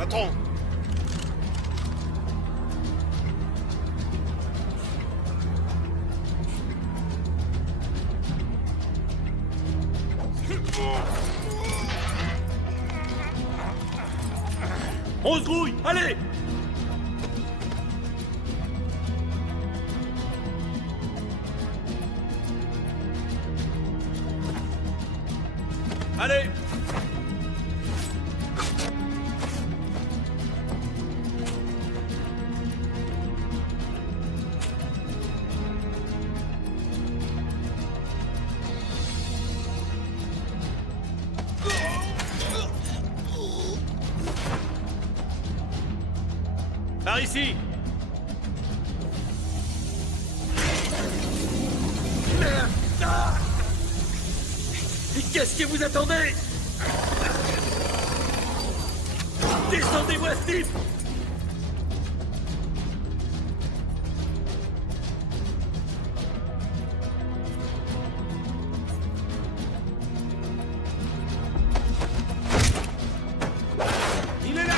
Patron! On se grouille, allez! Allez! Par ici! Merde! Ah! Et qu'est-ce que vous attendez? Descendez-moi, Steve! Il est là!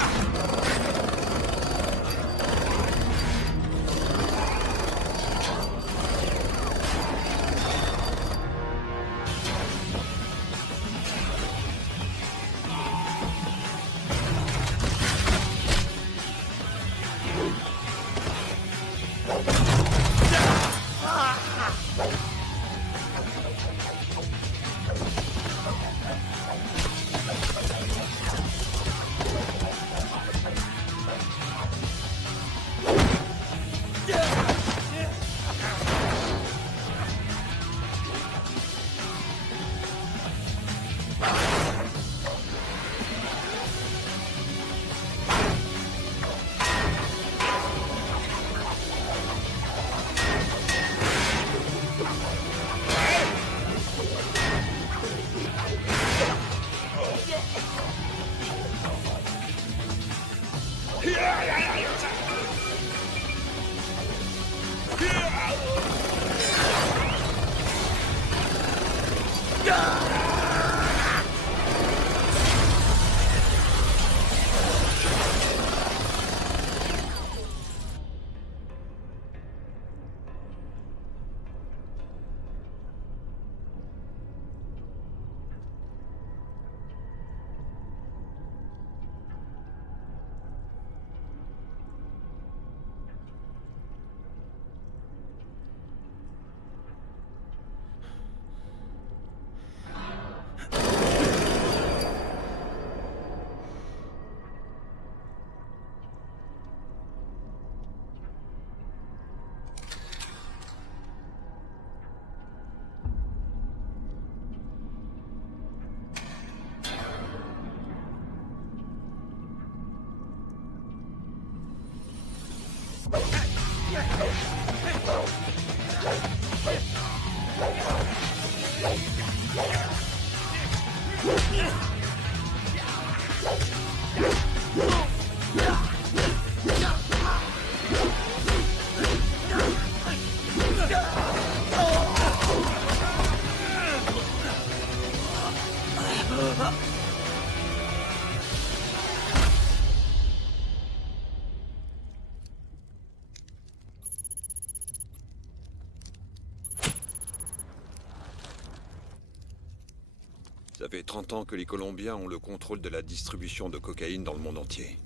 Ça fait 30 ans que les Colombiens ont le contrôle de la distribution de cocaïne dans le monde entier.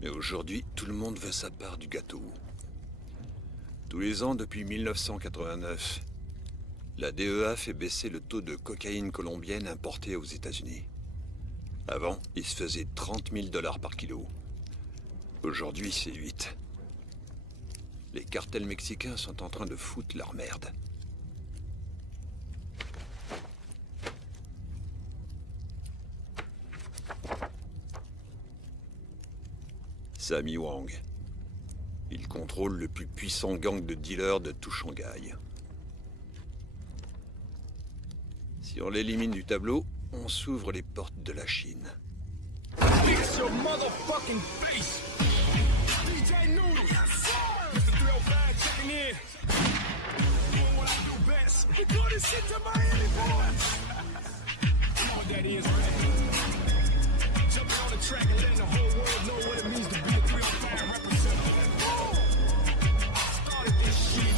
Mais aujourd'hui, tout le monde veut sa part du gâteau. Tous les ans depuis 1989, la DEA fait baisser le taux de cocaïne colombienne importée aux États-Unis. Avant, il se faisait 30 000 $ par kilo. Aujourd'hui, c'est 8. Les cartels mexicains sont en train de foutre leur merde. Sammy Wang. Il contrôle le plus puissant gang de dealers de tout Shanghai. Si on l'élimine du tableau, on s'ouvre les portes de la Chine. Fix your motherfucking face. DJ Noodle. Mr. 305 checking in. Doing what I do best. We do this shit to Miami, boy. Come on, that is right. Jumping on the track and letting the whole world know what it means to be a 305 representative. Started this shit.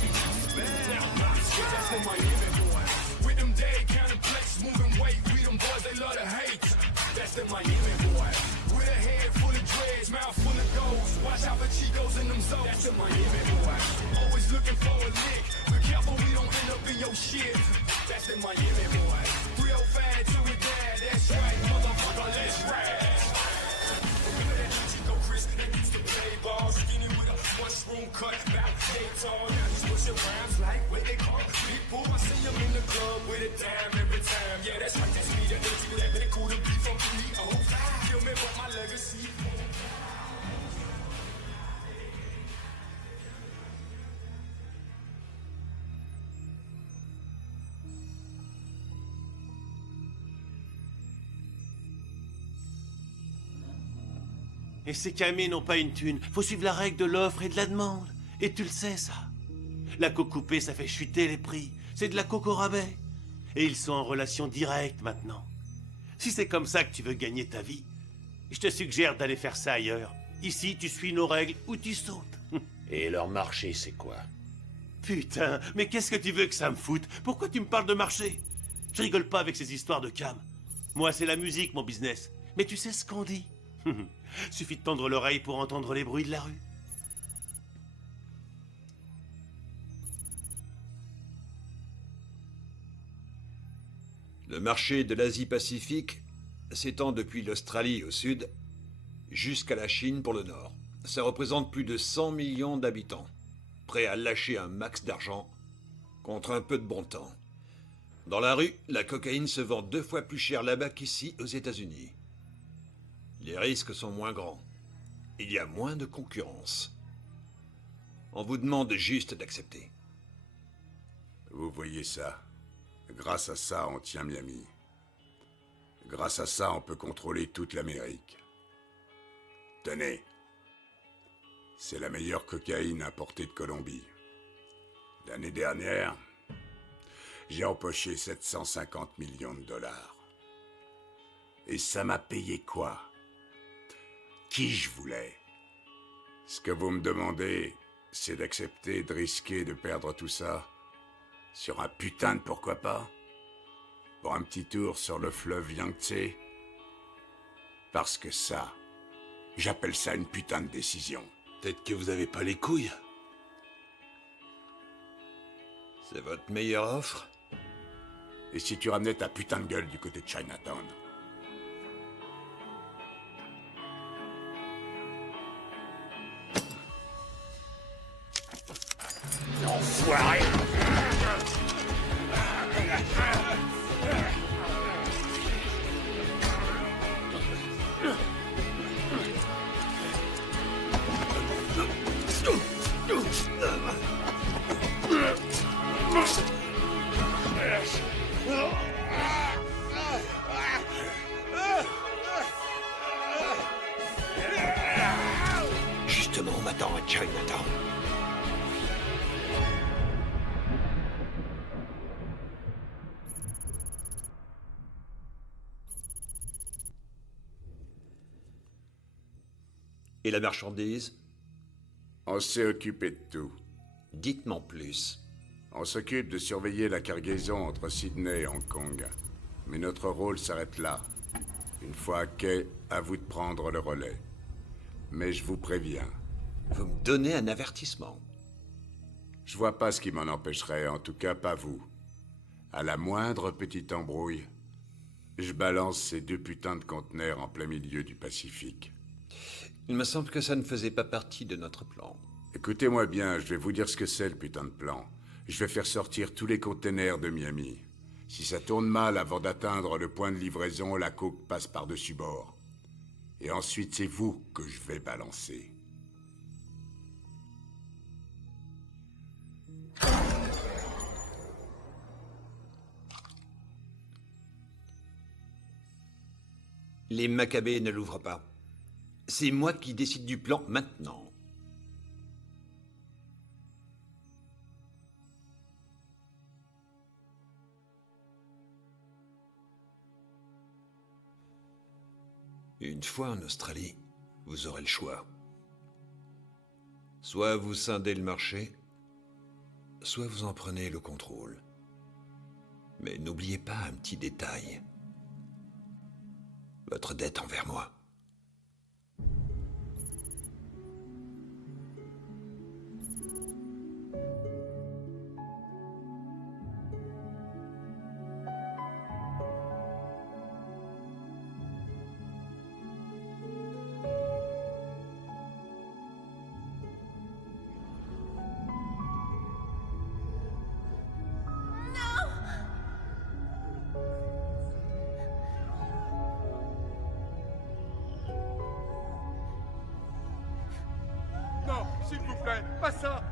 That's in Miami, boy. With them day counting plates, moving weight. We them boys, they love to hate. That's the Miami boy. With a head full of dreads, mouth full of goals. Watch out for Chicos in them zones. That's the Miami boy. Always looking for a lick. Be careful we don't end up in your shit. That's the Miami boy. 305 till we die. That's right, motherfucker, let's ride. Remember that Chico Chris that used to play ball. Skinny with a mushroom cut, back shades on. Now he's pushing rhymes like what they call people. I see him in the club with a dime every time. Yeah, that's right, that's me. That bit cool to be from 305. Kill me for my legacy. Et ces camés n'ont pas une thune. Faut suivre la règle de l'offre et de la demande. Et tu le sais, ça. La coque coupée, ça fait chuter les prix. C'est de la coque au rabais. Et ils sont en relation directe maintenant. Si c'est comme ça que tu veux gagner ta vie, je te suggère d'aller faire ça ailleurs. Ici, tu suis nos règles ou tu sautes. Et leur marché, c'est quoi? Putain, mais qu'est-ce que tu veux que ça me foute? Pourquoi tu me parles de marché? Je rigole pas avec ces histoires de cam. Moi, c'est la musique, mon business. Mais tu sais ce qu'on dit. Suffit de tendre l'oreille pour entendre les bruits de la rue. Le marché de l'Asie-Pacifique s'étend depuis l'Australie au sud jusqu'à la Chine pour le nord. Ça représente plus de 100 millions d'habitants, prêts à lâcher un max d'argent contre un peu de bon temps. Dans la rue, la cocaïne se vend 2 fois plus cher là-bas qu'ici aux États-Unis. Les risques sont moins grands. Il y a moins de concurrence. On vous demande juste d'accepter. Vous voyez ça? Grâce à ça, on tient Miami. Grâce à ça, on peut contrôler toute l'Amérique. Tenez. C'est la meilleure cocaïne importée de Colombie. L'année dernière, j'ai empoché 750 millions de dollars. Et ça m'a payé quoi? Qui je voulais? Ce que vous me demandez, c'est d'accepter de risquer de perdre tout ça sur un putain de pourquoi pas? Pour un petit tour sur le fleuve Yangtze? Parce que ça, j'appelle ça une putain de décision. Peut-être que vous avez pas les couilles. C'est votre meilleure offre? Et si tu ramenais ta putain de gueule du côté de Chinatown? Enfoiré! Justement, on m'attend à Chinatown. Et la marchandise? On s'est occupé de tout. Dites-m'en plus. On s'occupe de surveiller la cargaison entre Sydney et Hong Kong. Mais notre rôle s'arrête là. Une fois à quai, à vous de prendre le relais. Mais je vous préviens, Vous me donnez un avertissement. je vois pas ce qui m'en empêcherait, en tout cas pas vous. À la moindre petite embrouille, je balance ces 2 putains de conteneurs en plein milieu du Pacifique. Il me semble que ça ne faisait pas partie de notre plan. Écoutez-moi bien, je vais vous dire ce que c'est le putain de plan. Je vais faire sortir tous les containers de Miami. Si ça tourne mal avant d'atteindre le point de livraison, la coke passe par-dessus bord. Et ensuite, c'est vous que je vais balancer. Les Maccabées ne l'ouvrent pas. C'est moi qui décide du plan maintenant. Une fois en Australie, vous aurez le choix. Soit vous scindez le marché, soit vous en prenez le contrôle. Mais n'oubliez pas un petit détail. Votre dette envers moi. Non, s'il vous plaît, pas ça.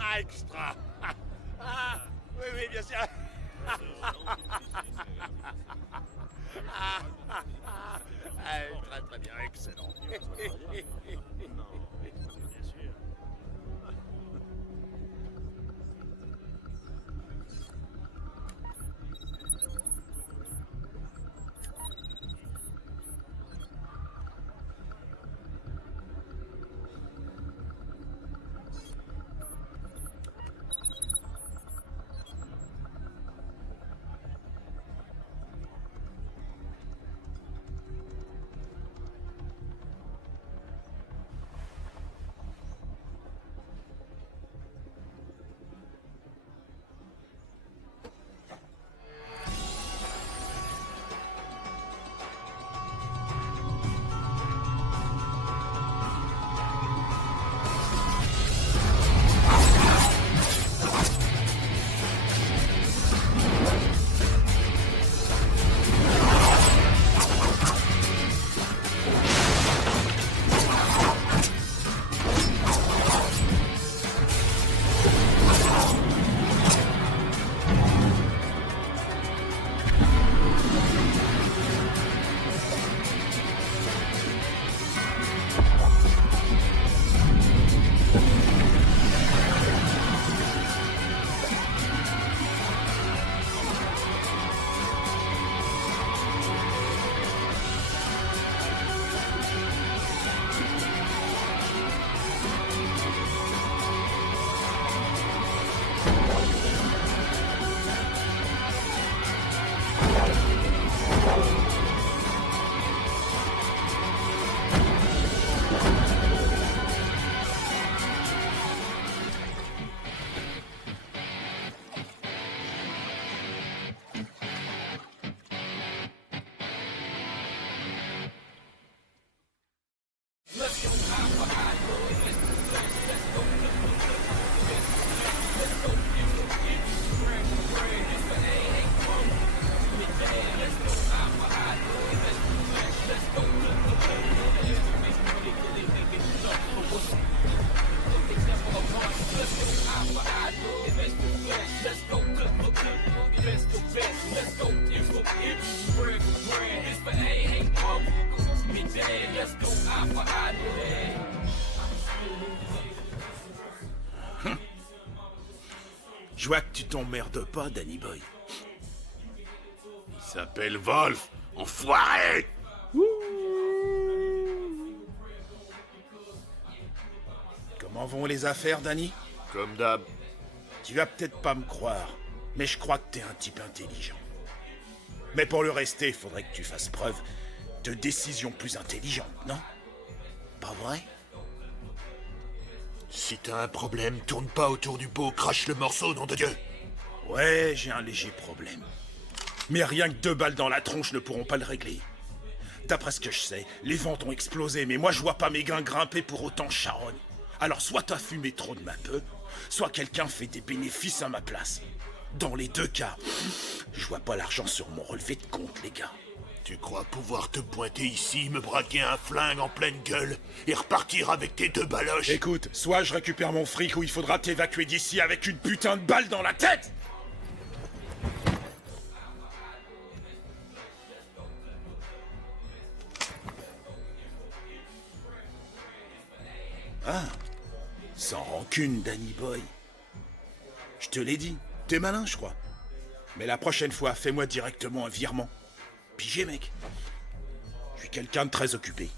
Ah, extra. Ah, oui, oui, bien sûr. Très, très bien, excellent. Je vois que tu t'emmerdes pas, Danny Boy. Il s'appelle Wolf, enfoiré! Comment vont les affaires, Danny? Comme d'hab. Tu vas peut-être pas me croire, mais je crois que t'es un type intelligent. Mais pour le rester, il faudrait que tu fasses preuve de décision plus intelligente, non? Pas vrai? Si t'as un problème, tourne pas autour du pot, crache le morceau, nom de Dieu. Ouais, j'ai un léger problème. Mais rien que 2 balles dans la tronche ne pourront pas le régler. D'après ce que je sais, les ventes ont explosé, mais moi je vois pas mes gains grimper pour autant de charogne. Alors soit t'as fumé trop de ma peu, soit quelqu'un fait des bénéfices à ma place. Dans les 2 cas, je vois pas l'argent sur mon relevé de compte, les gars. Tu crois pouvoir te pointer ici, me braquer un flingue en pleine gueule et repartir avec tes 2 baloches? Écoute, soit je récupère mon fric ou il faudra t'évacuer d'ici avec une putain de balle dans la tête! Ah, sans rancune, Danny Boy. Je te l'ai dit, t'es malin, je crois. Mais la prochaine fois, fais-moi directement un virement. Pigé, mec. Je suis quelqu'un de très occupé.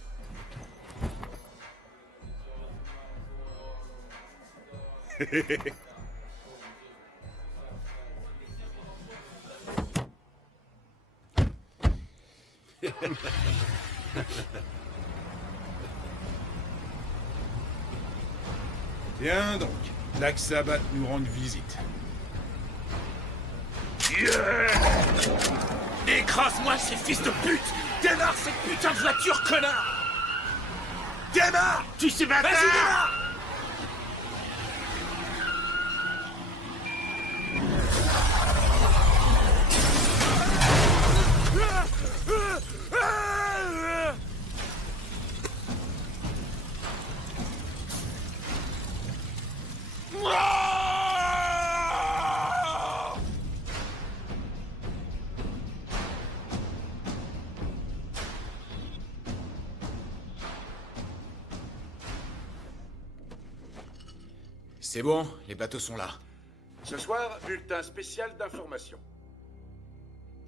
Tiens donc, l'Axabat nous rend visite. Écrase-moi ces fils de pute! Démarre cette putain de voiture, connard! Démarre! Tu sais pas. Vas-y, démarre! C'est bon, les bateaux sont là. Ce soir, bulletin spécial d'information.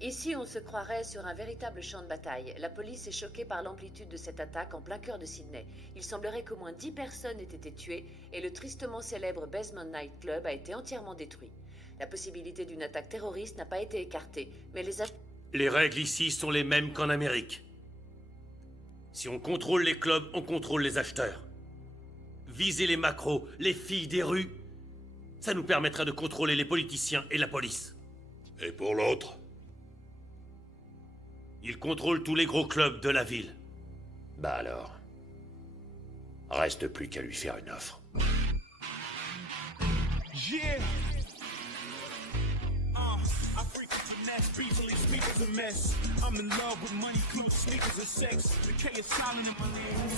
Ici, on se croirait sur un véritable champ de bataille. La police est choquée par l'amplitude de cette attaque en plein cœur de Sydney. Il semblerait qu'au moins 10 personnes aient été tuées et le tristement célèbre Basement Night Club a été entièrement détruit. La possibilité d'une attaque terroriste n'a pas été écartée, mais Les règles ici sont les mêmes qu'en Amérique. Si on contrôle les clubs, on contrôle les acheteurs. Viser les macros, les filles des rues, ça nous permettrait de contrôler les politiciens et la police. Et pour l'autre? Ils contrôlent tous les gros clubs de la ville. Bah alors, reste plus qu'à lui faire une offre. Yeah. I frequent the nest, beefily speak as a mess. I'm in love with money, clothes, sneakers, and sex. The K is silent in my name.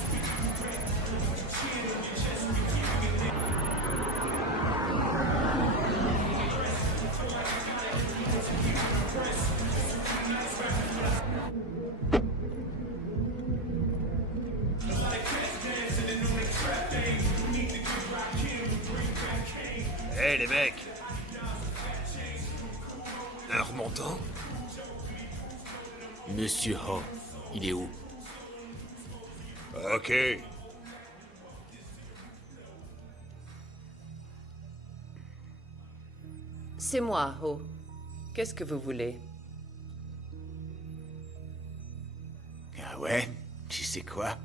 Hé les mecs! Un remontant? Monsieur Ho, il est où? Ok. C'est moi, Ho. Qu'est-ce que vous voulez? Ah ouais? Tu sais quoi?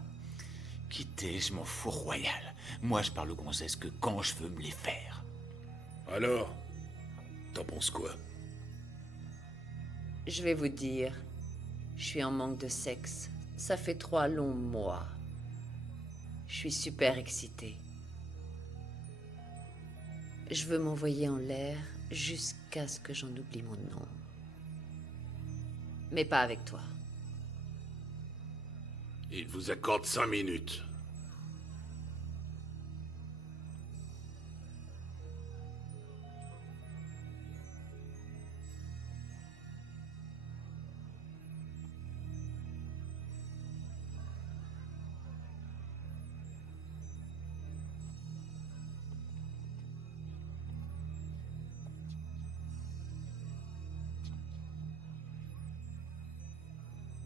Quittez, je m'en fous royal. Moi, je parle aux gonzesses que quand je veux me les faire. Alors, t'en penses quoi? Je vais vous dire, je suis en manque de sexe. Ça fait 3 longs mois. Je suis super excitée. Je veux m'envoyer en l'air jusqu'à ce que j'en oublie mon nom. Mais pas avec toi. Il vous accorde 5 minutes.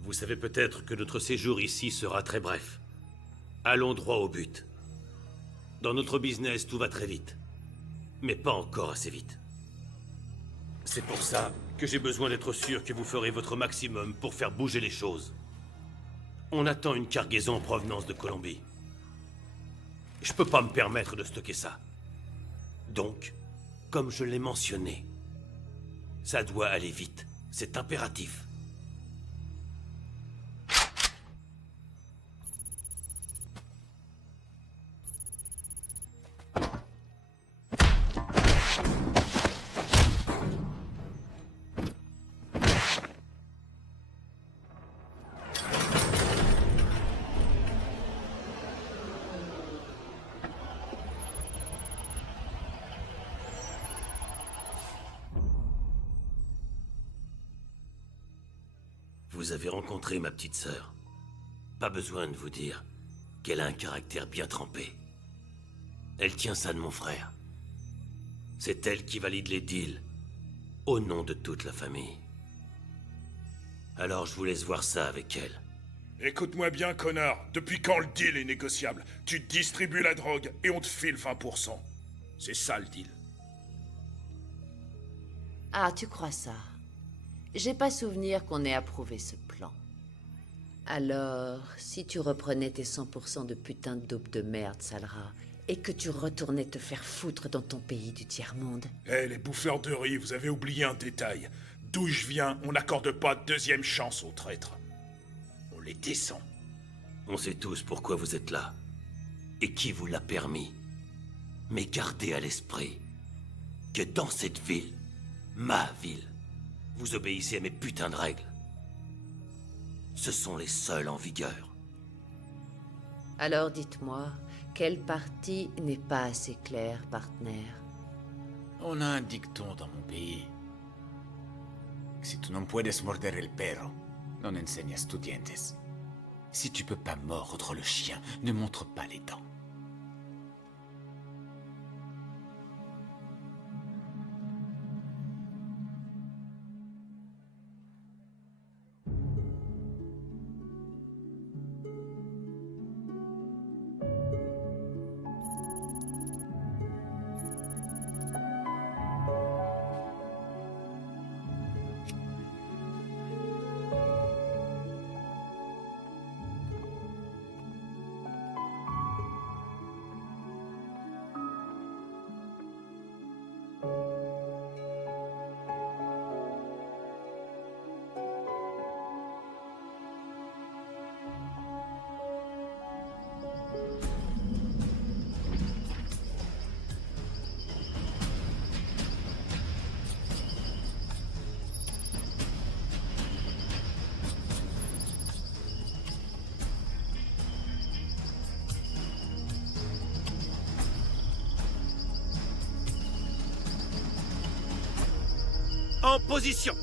Vous savez peut-être que notre séjour ici sera très bref. Allons droit au but. Dans notre business, tout va très vite. Mais pas encore assez vite. C'est pour ça que j'ai besoin d'être sûr que vous ferez votre maximum pour faire bouger les choses. On attend une cargaison en provenance de Colombie. Je peux pas me permettre de stocker ça. Donc, comme je l'ai mentionné, ça doit aller vite. C'est impératif. Vous avez rencontré ma petite sœur. Pas besoin de vous dire qu'elle a un caractère bien trempé. Elle tient ça de mon frère. C'est elle qui valide les deals, au nom de toute la famille. Alors je vous laisse voir ça avec elle. Écoute-moi bien, connard. Depuis quand le deal est négociable? Tu distribues la drogue et on te file 20%. C'est ça le deal. Ah, tu crois ça? J'ai pas souvenir qu'on ait approuvé ce plan. Alors, si tu reprenais tes 100% de putain de dope de merde, sale rat, et que tu retournais te faire foutre dans ton pays du tiers-monde... Eh, les bouffeurs de riz, vous avez oublié un détail. D'où je viens, on n'accorde pas de deuxième chance aux traîtres. On les descend. On sait tous pourquoi vous êtes là. Et qui vous l'a permis. Mais gardez à l'esprit que dans cette ville, ma ville, vous obéissez à mes putains de règles. Ce sont les seules en vigueur. Alors dites-moi, quelle partie n'est pas assez claire, partenaire? On a un dicton dans mon pays. Si tu no puedes morder el perro, non enseñas tus dientes. Si tu peux pas mordre le chien, ne montre pas les dents. En position!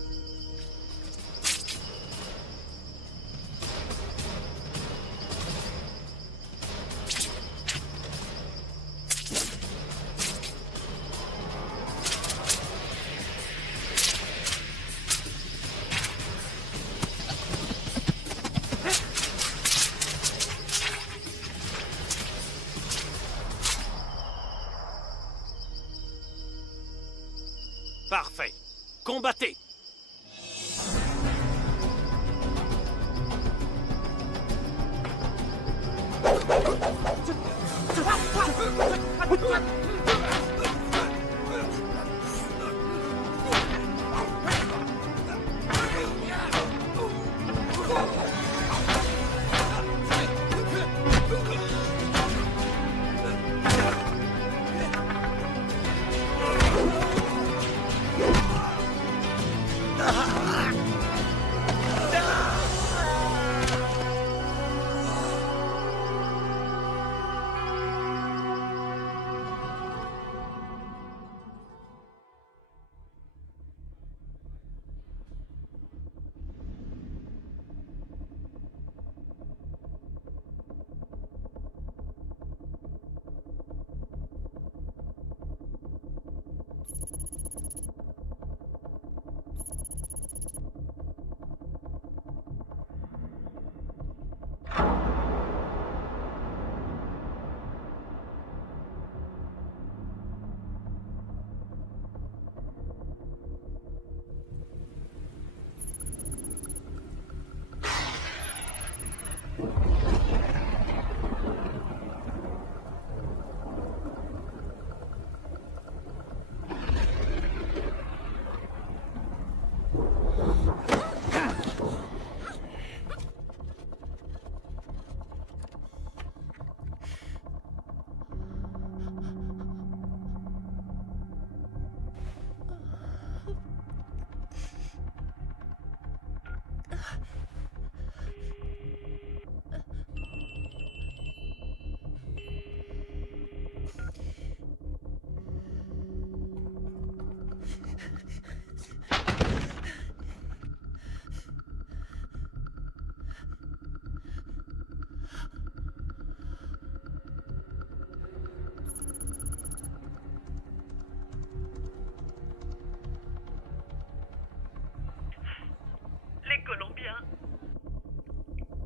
Parfait. Combattez!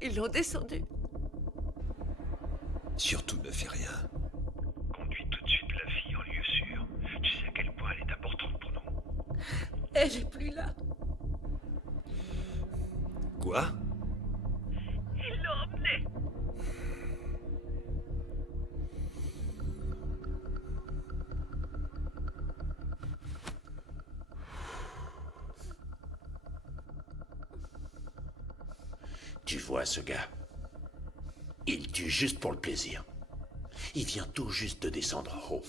Ils l'ont descendu. Surtout ne fais rien. Conduis tout de suite la fille en lieu sûr. Tu sais à quel point elle est importante pour nous. Elle est plus là. Quoi? Ils l'ont emmenée. Tu vois ce gars? Il tue juste pour le plaisir. Il vient tout juste de descendre en haut.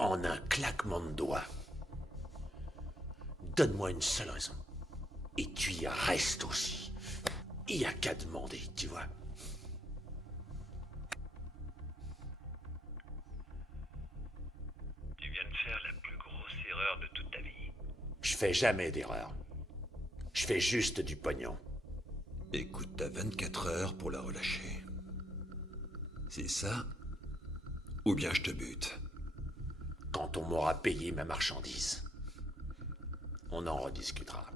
En un claquement de doigts. Donne-moi une seule raison. Et tu y restes aussi. Il n'y a qu'à demander, tu vois. Tu viens de faire la plus grosse erreur de toute ta vie. Je fais jamais d'erreur. Je fais juste du pognon. Écoute, t'as 24 heures pour la relâcher. C'est ça? Ou bien je te bute. Quand on m'aura payé ma marchandise, on en rediscutera.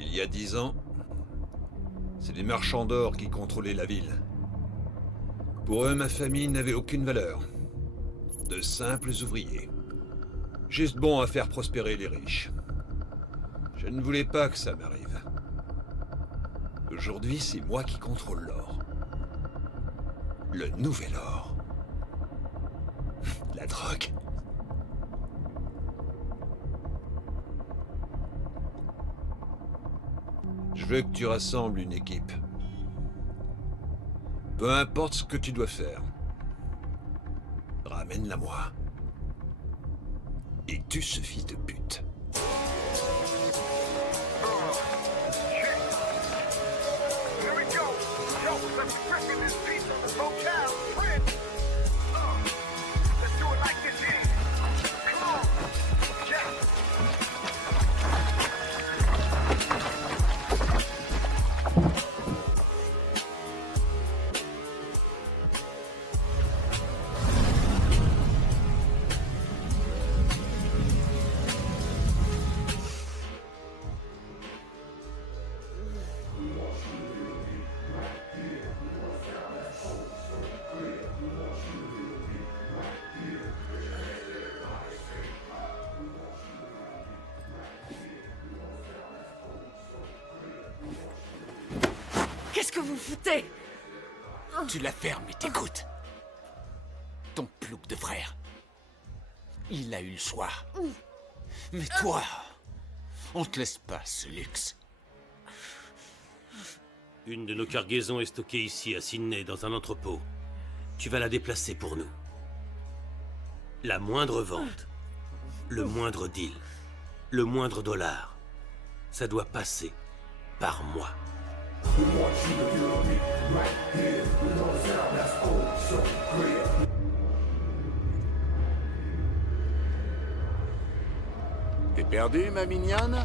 Il y a 10 ans, c'est les marchands d'or qui contrôlaient la ville. Pour eux, ma famille n'avait aucune valeur. De simples ouvriers. Juste bons à faire prospérer les riches. Je ne voulais pas que ça m'arrive. Aujourd'hui, c'est moi qui contrôle l'or. Le nouvel or. La drogue. Je veux que tu rassembles une équipe. Peu importe ce que tu dois faire. Ramène-la moi. Et tue ce fils de pute. Here we go. Yo, let's rip in this piece of the locale. Friend. Let's do it like this here. Come on. Yeah. Qu'est-ce que vous foutez? Tu la fermes et t'écoutes. Ton plouc de frère. Il a eu le choix. Mais toi, on te laisse pas ce luxe. Une de nos cargaisons est stockée ici à Sydney dans un entrepôt. Tu vas la déplacer pour nous. La moindre vente, le moindre deal, le moindre dollar, ça doit passer par moi. T'es perdu, ma mignonne?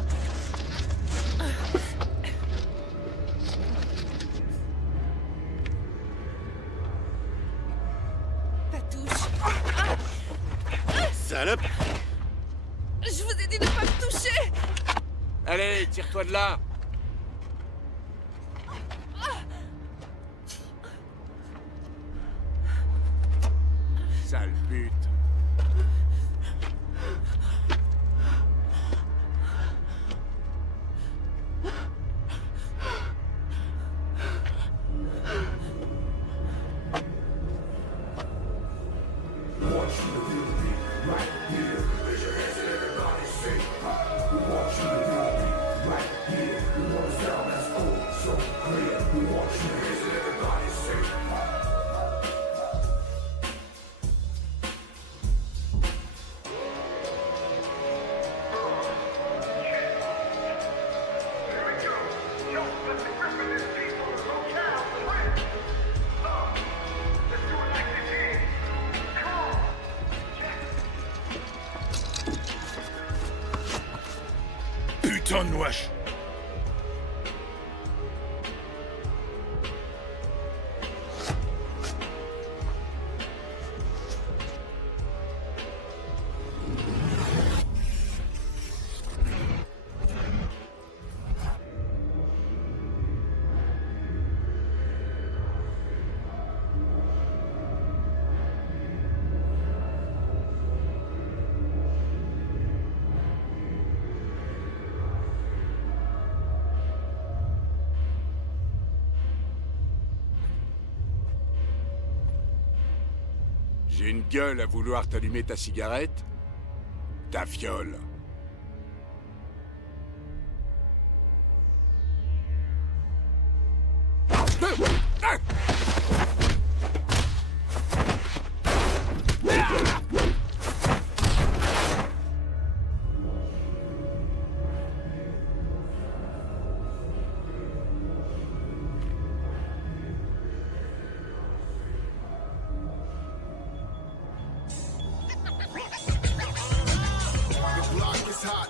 Ta touche. Salope! Je vous ai dit de ne pas me toucher. Allez, tire-toi de là! Sale pute. personne, wesh. J'ai une gueule à vouloir t'allumer ta cigarette? Ta fiole.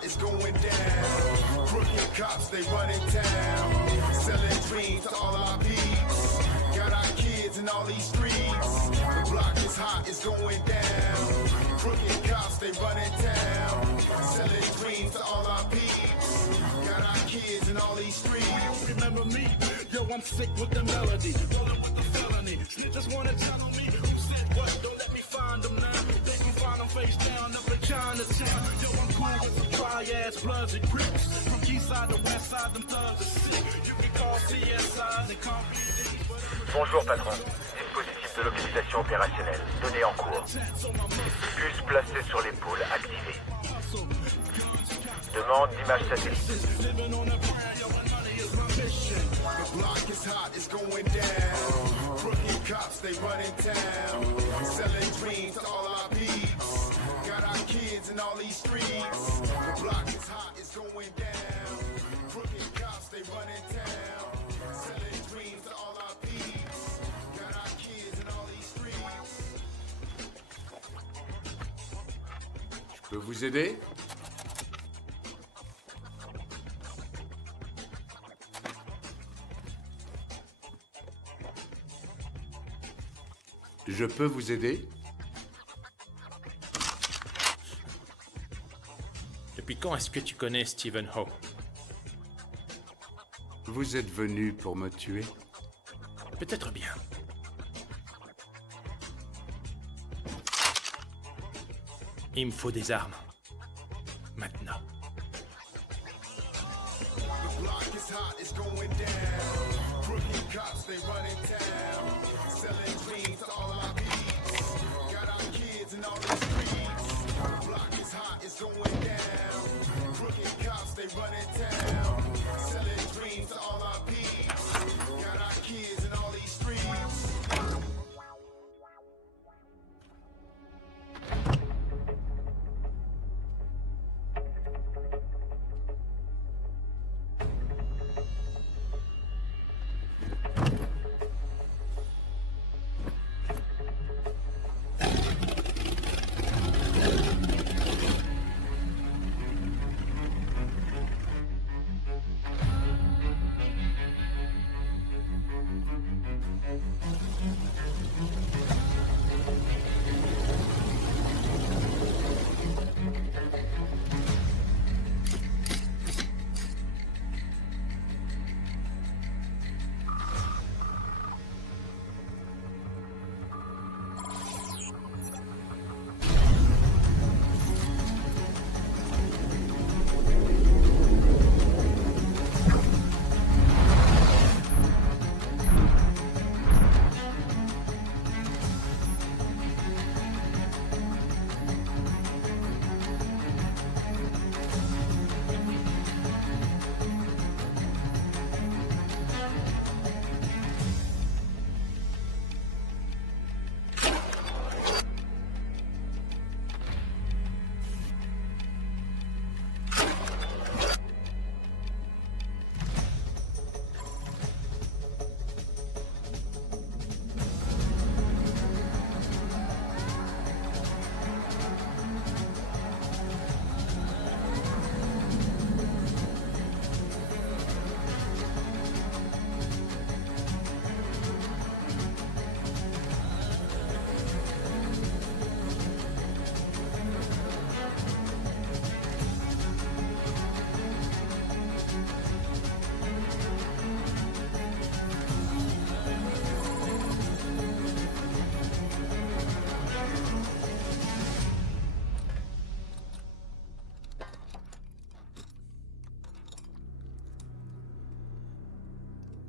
It's going down. Crooked cops, they running town. Selling dreams to all our peeps. Got our kids in all these streets. The block is hot, it's going down. Crooked cops, they running town. Selling dreams to all our peeps. Got our kids in all these streets. Remember me? Yo, I'm sick with the melody. Rolling with the felony. Snitches wanna tell on me. Who said what? Don't let me find them now. They can find them face down up in Chinatown. Yo, I'm cool with some dry-ass bloods and crips. From east side to west side, them thugs are sick. You can call CSI, they call me. Bonjour patron, dispositif de localisation opérationnelle, données en cours. Bus placé sur l'épaule, activé. Demande d'image satellite. The block is hot, it's going down. Crooked cops, they running town. Selling dreams to all our peeps. Got our kids in all these streets. The block is hot, it's going down. Crooked cops, they running town. Selling dreams to all our peeps. Got our kids in all these streets. Je peux vous aider? Je peux vous aider? Depuis quand est-ce que tu connais Stephen Ho? Vous êtes venu pour me tuer? Peut-être bien. Il me faut des armes. Maintenant. The block is hot, it's going down. Crooked cops, they running town. Selling dreams to all our peeps. Got our kids in all these streets. The block is hot, it's going down. Crooked cops, they running town. Selling dreams to all our peeps. Got our kids in all these streets.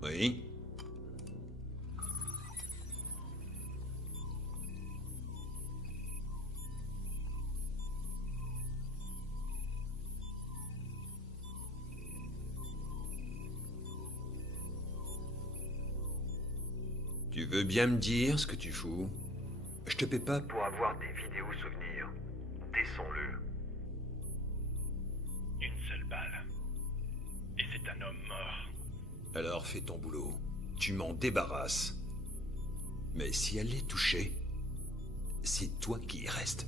Oui. Tu veux bien me dire ce que tu fous? Je te paie pas Pour avoir des vidéos souvenirs, descends-le. Une seule balle. Et c'est un homme mort. Alors fais ton boulot. Tu m'en débarrasses. Mais si elle est touchée, c'est toi qui y reste.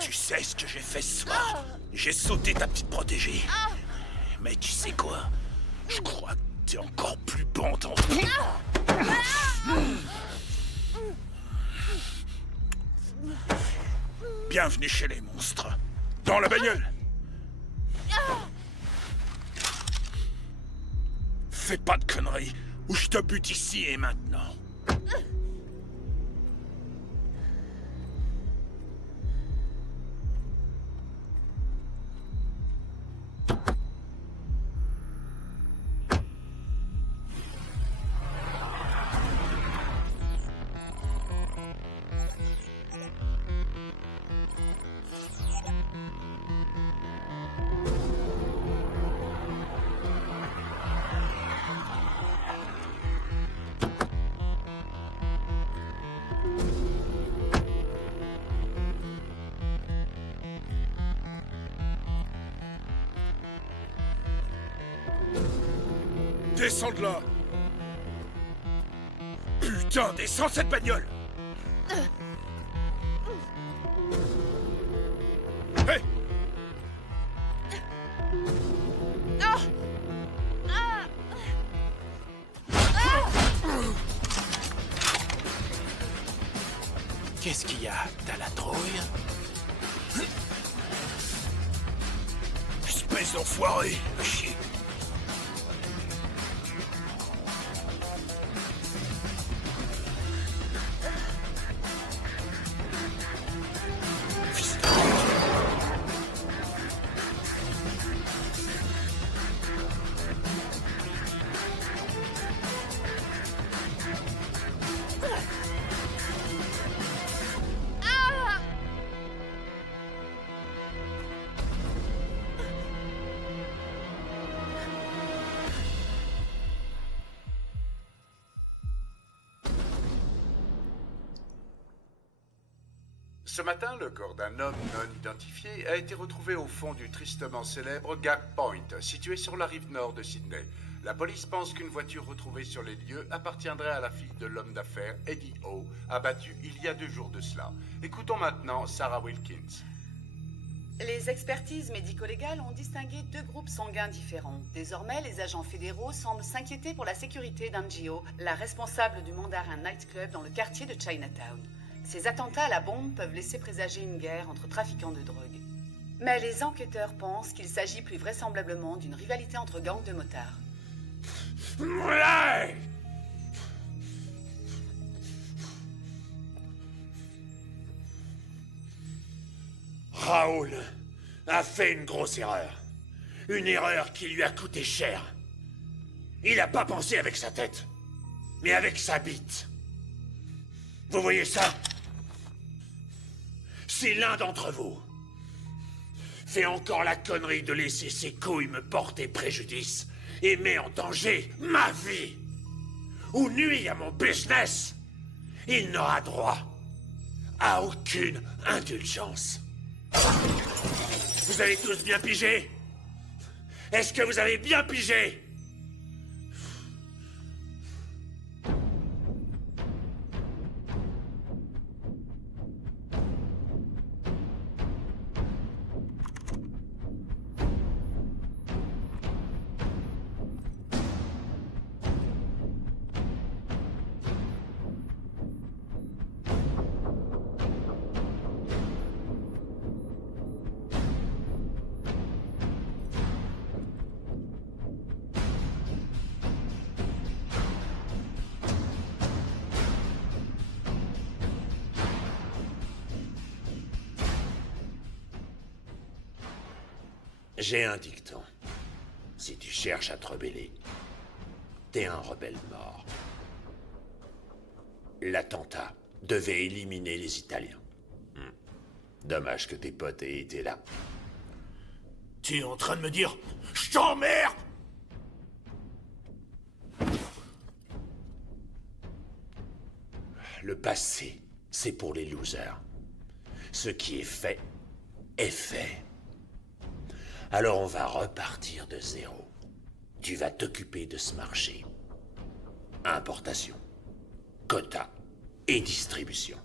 Tu sais ce que j'ai fait ce soir? J'ai sauté ta petite protégée. Mais tu sais quoi? Je crois que t'es encore plus bon en Bienvenue chez les monstres. Dans la bagnole. Fais pas de conneries, ou je te bute ici et maintenant. Descends de là! Putain, descends cette bagnole! Hey! Qu'est-ce qu'il y a? T'as la trouille? Espèce d'enfoiré! Chier! Ce matin, le corps d'un homme non identifié a été retrouvé au fond du tristement célèbre Gap Point, situé sur la rive nord de Sydney. La police pense qu'une voiture retrouvée sur les lieux appartiendrait à la fille de l'homme d'affaires Eddie O, abattu il y a 2 jours de cela. Écoutons maintenant Sarah Wilkins. Les expertises médico-légales ont distingué 2 groupes sanguins différents. Désormais, les agents fédéraux semblent s'inquiéter pour la sécurité d'Anjio, la responsable du Mandarin Nightclub dans le quartier de Chinatown. Ces attentats à la bombe peuvent laisser présager une guerre entre trafiquants de drogue. Mais les enquêteurs pensent qu'il s'agit plus vraisemblablement d'une rivalité entre gangs de motards. Ouais! Raoul a fait une grosse erreur. Une erreur qui lui a coûté cher. Il n'a pas pensé avec sa tête, mais avec sa bite. Vous voyez ça? Si l'un d'entre vous fait encore la connerie de laisser ses couilles me porter préjudice et met en danger ma vie ou nuit à mon business, il n'aura droit à aucune indulgence. Vous avez tous bien pigé? Est-ce que vous avez bien pigé? J'ai un dicton. Si tu cherches à te rebeller, t'es un rebelle mort. L'attentat devait éliminer les Italiens. Dommage que tes potes aient été là. Tu es en train de me dire... Je t'emmerde! Le passé, c'est pour les losers. Ce qui est fait. Alors on va repartir de zéro. Tu vas t'occuper de ce marché. Importation, quota et distribution.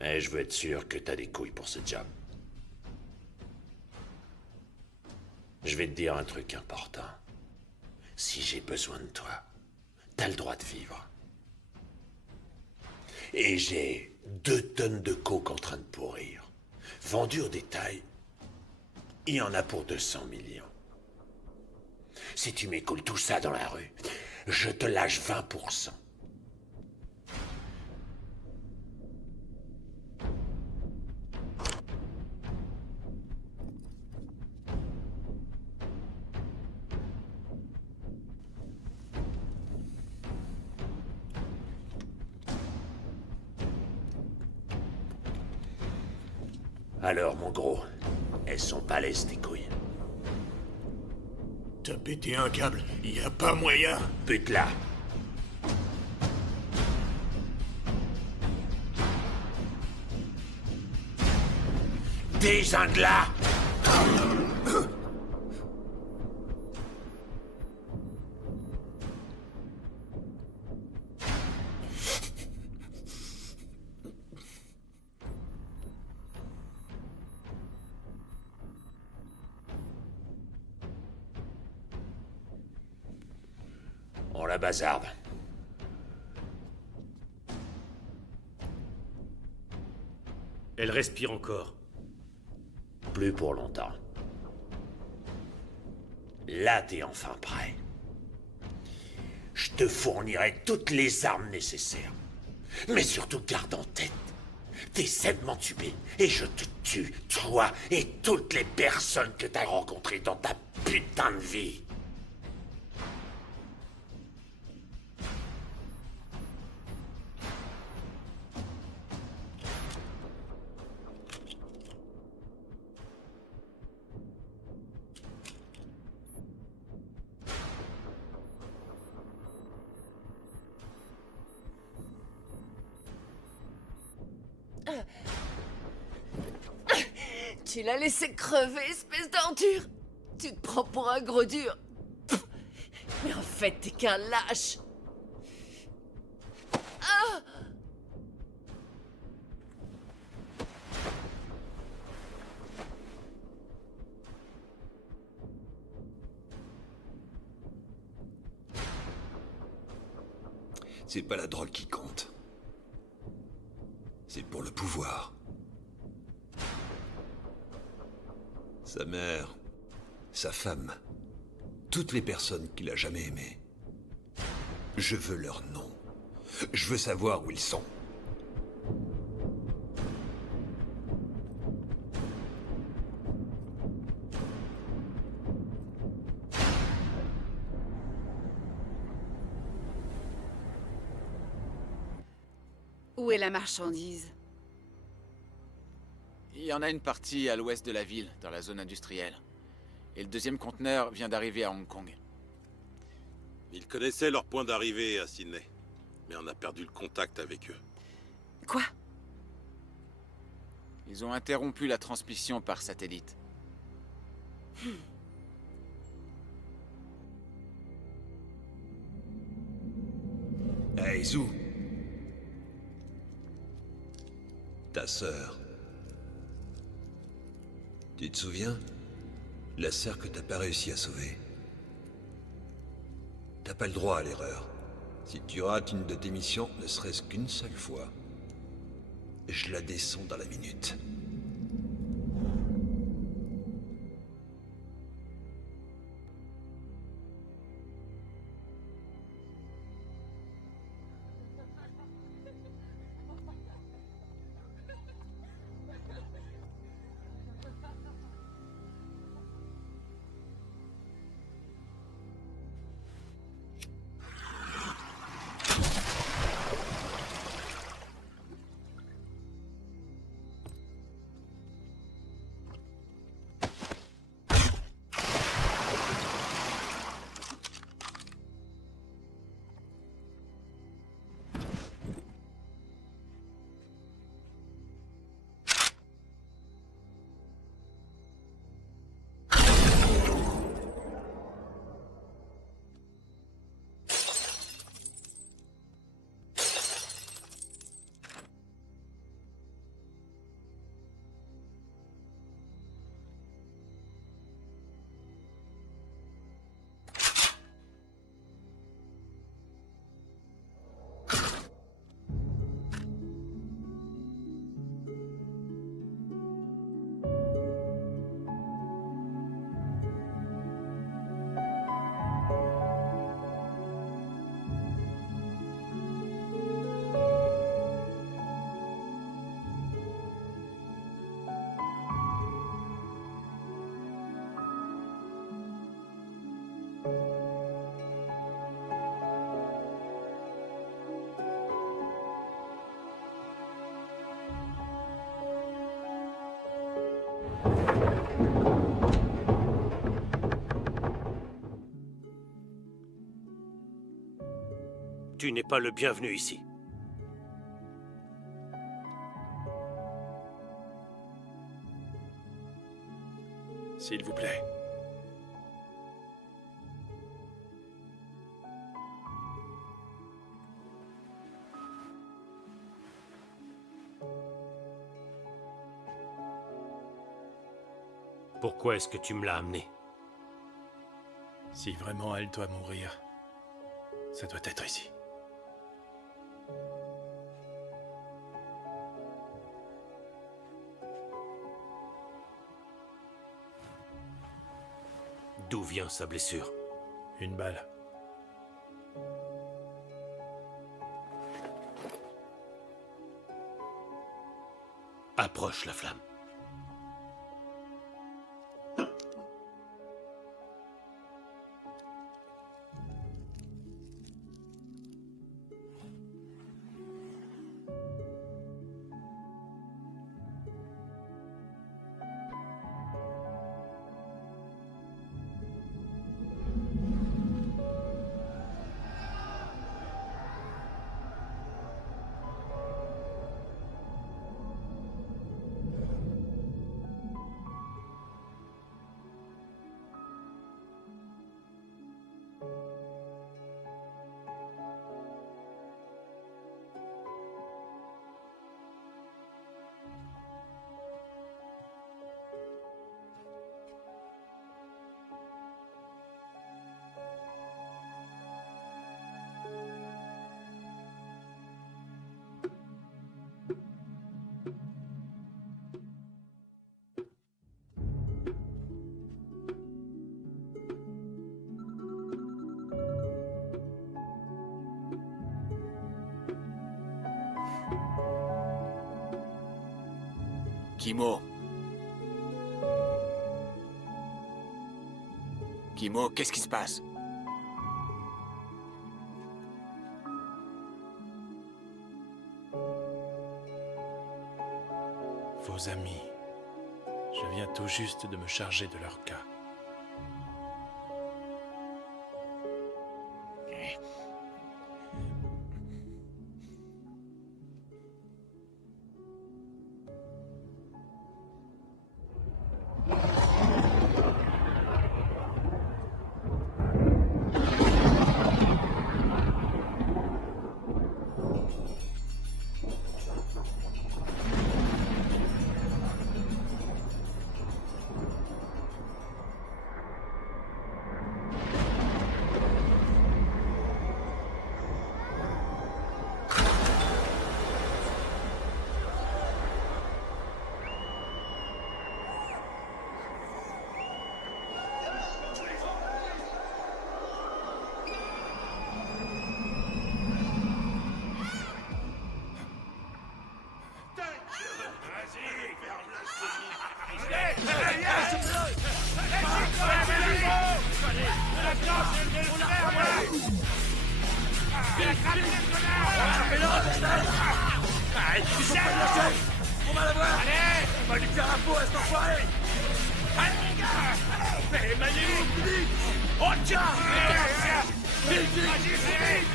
Et je veux être sûr que t'as des couilles pour ce job. Je vais te dire un truc important. Si j'ai besoin de toi, t'as le droit de vivre. Et j'ai 2 tonnes de coke en train de pourrir. Vendu au détail, il y en a pour 200 millions. Si tu m'écoules tout ça dans la rue, je te lâche 20%. Alors, mon gros, elles sont balèzes tes couilles. T'as pété un câble, y a pas moyen. Bute-la. Désingue-la. On la bazarde. Elle respire encore. Plus pour longtemps. Là, t'es enfin prêt. Je te fournirai toutes les armes nécessaires. Mais surtout, garde en tête. T'essaies de m'entuber et je te tue, toi et toutes les personnes que t'as rencontrées dans ta putain de vie. Tu l'as laissé crever, espèce d'ordure. Tu te prends pour un gros dur. Pff, mais en fait, t'es qu'un lâche. Ah! C'est pas la drogue qui compte. C'est pour le pouvoir. Sa mère, sa femme, toutes les personnes qu'il a jamais aimées. Je veux leur nom. Je veux savoir où ils sont. Où est la marchandise? Il y en a une partie à l'ouest de la ville, dans la zone industrielle. Et le deuxième conteneur vient d'arriver à Hong Kong. Ils connaissaient leur point d'arrivée à Sydney. Mais on a perdu le contact avec eux. Quoi? Ils ont interrompu la transmission par satellite. Hey, Zou. Ta sœur. Tu te souviens? La sœur que t'as pas réussi à sauver. T'as pas le droit à l'erreur. Si tu rates une de tes missions, ne serait-ce qu'une seule fois, je la descends dans la minute. Tu n'es pas le bienvenu ici. S'il vous plaît. Pourquoi est-ce que tu me l'as amené? Si vraiment elle doit mourir, ça doit être ici. D'où vient sa blessure? Une balle. Approche la flamme. Kimo. Kimo, qu'est-ce qui se passe? Vos amis. Je viens tout juste de me charger de leur cas. On va la voir. Allez, on va lui faire la peau à cet enfoiré. Allez les gars. Allez, magnifique, vite. Oh tiens. Vite, vite.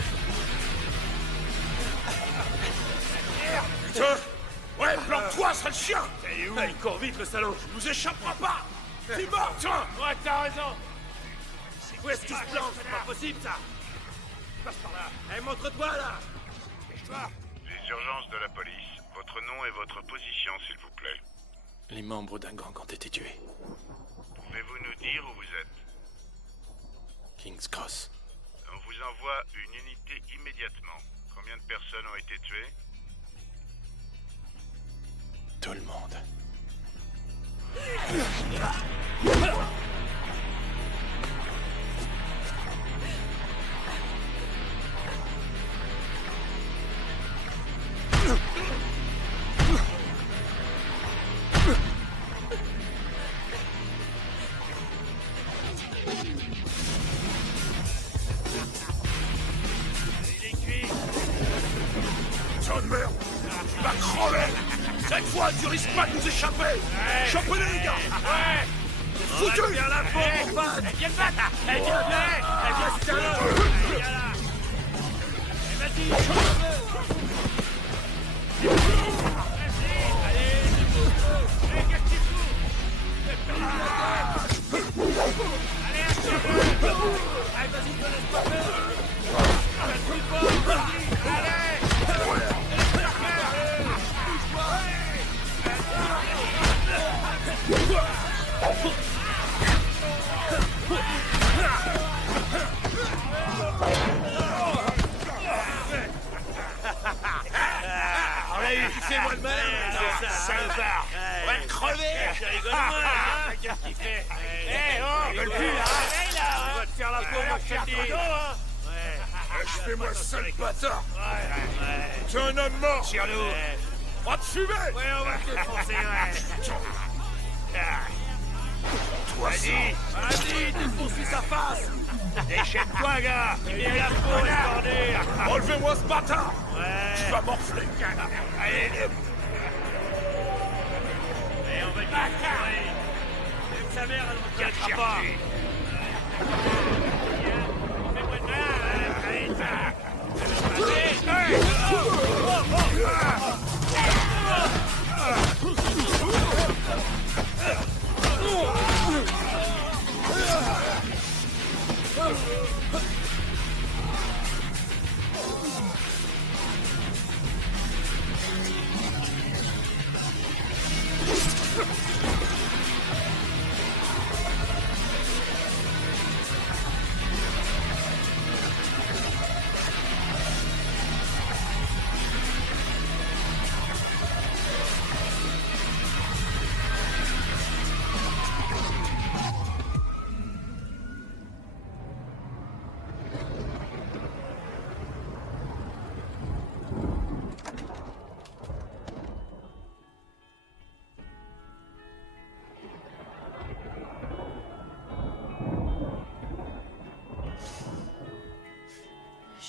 Putain. Ouais, planque-toi, sale chien. Il court vite, le salaud. Il nous échappera pas. C'est mort, tiens. Ouais, t'as raison. Où est-ce qu'il se plante? C'est pas possible, ça. Passe par là. Allez, montre-toi, là. Dépêche-toi. Les urgences de la police. Votre nom et votre position, s'il vous plaît. Les membres d'un gang ont été tués. Pouvez-vous nous dire où vous êtes? King's Cross. On vous envoie une unité immédiatement. Combien de personnes ont été tuées? Tout le monde. Putain de merde. Tu vas crever. Cette fois, tu risques pas de nous échapper. Chopez-les, les gars. Ouais. Foutu. Viens là, mon pote. Viens le battre. Viens, viens, viens, viens là. Fais-moi le malin, salopard! On va te crever! Rigole-moi, hein! Qu'est-ce qu'il fait? Eh, oh! Rigole plus, là! Réveille, là! On va te faire la peau, moi, je te le dis! Fais-moi sale bâtard! Ouais. Tu es un homme mort! Tire-nous! On va te fumer! Ouais, on va te défoncer, ouais! Vas-y, défonce-lui sa face! Déchaîne-toi, gars! Il vient la peau, bordure! Enlevez-moi ce bâtard! Ouais! Tu vas morfler! Allez! Allez, on va le tuer! Même sa mère, elle ne reconnaîtra pas! Fais-moi de mal! Allez, ça! Allez!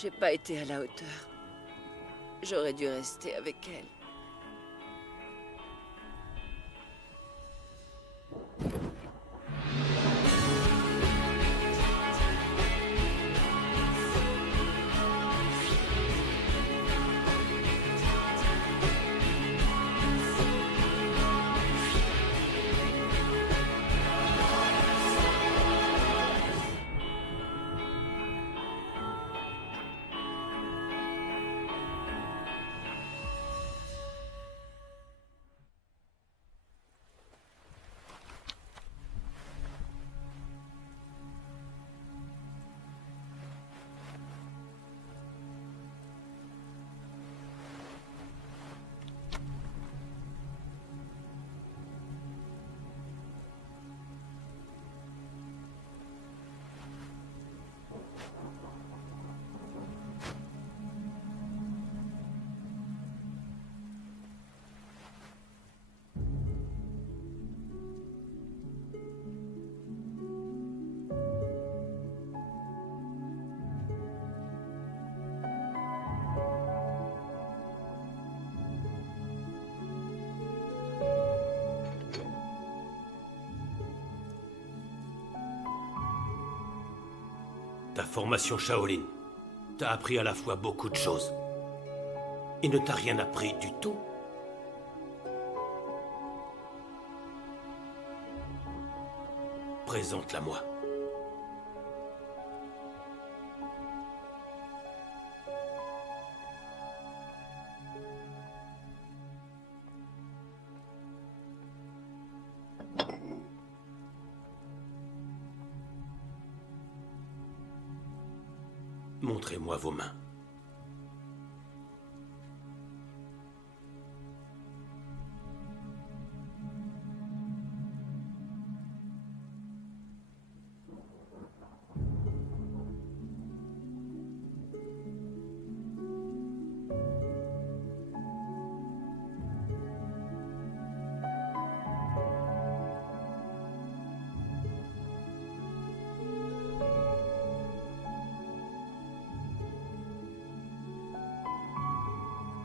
J'ai pas été à la hauteur. J'aurais dû rester avec elle. Ta formation Shaolin t'a appris à la fois beaucoup de choses et ne t'a rien appris du tout. Présente-la-moi. Montrez-moi vos mains.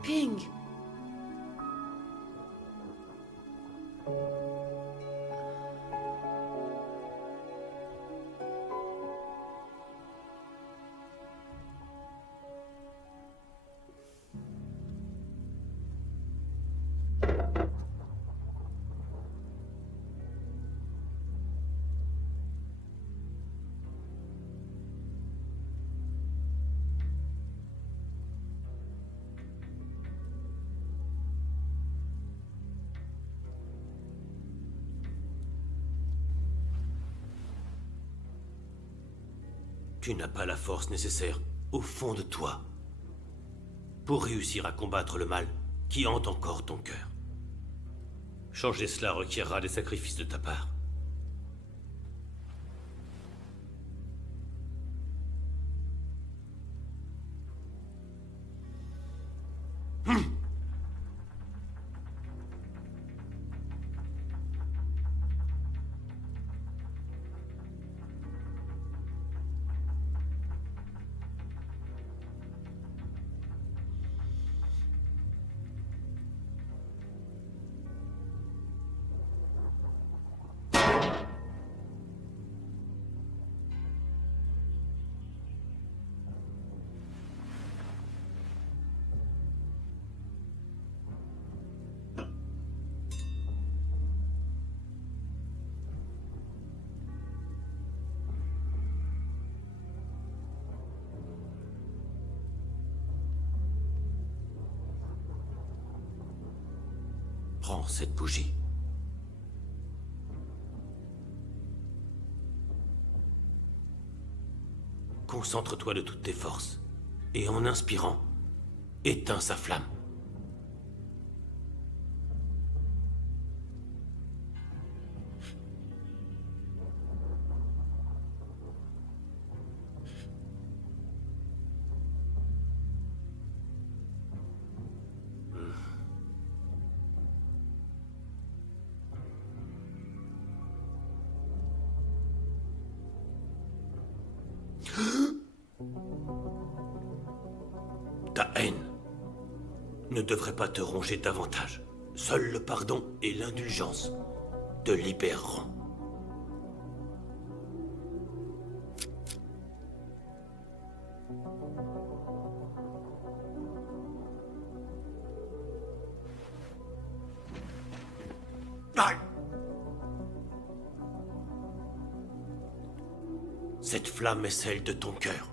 Ping! Tu n'as pas la force nécessaire, au fond de toi, pour réussir à combattre le mal qui hante encore ton cœur. Changer cela requierra des sacrifices de ta part. Prends cette bougie. Concentre-toi de toutes tes forces, et en inspirant, éteins sa flamme. Ta haine ne devrait pas te ronger davantage. Seul le pardon et l'indulgence te libéreront. Cette flamme est celle de ton cœur.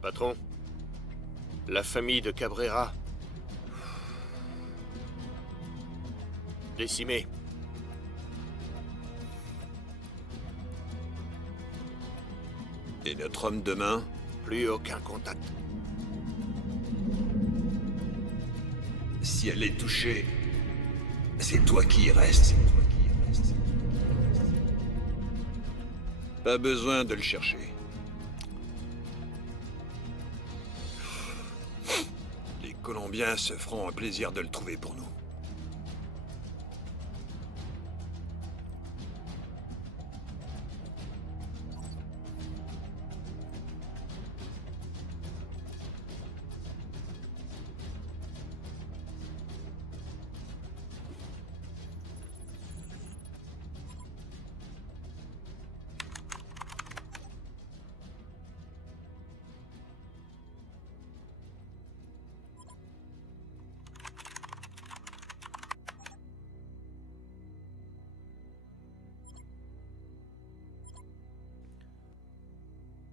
Patron, la famille de Cabrera... décimée. Et notre homme de main? Plus aucun contact. Si elle est touchée, c'est toi qui y restes. Pas besoin de le chercher. Les Colombiens se feront un plaisir de le trouver pour nous.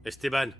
Esteban.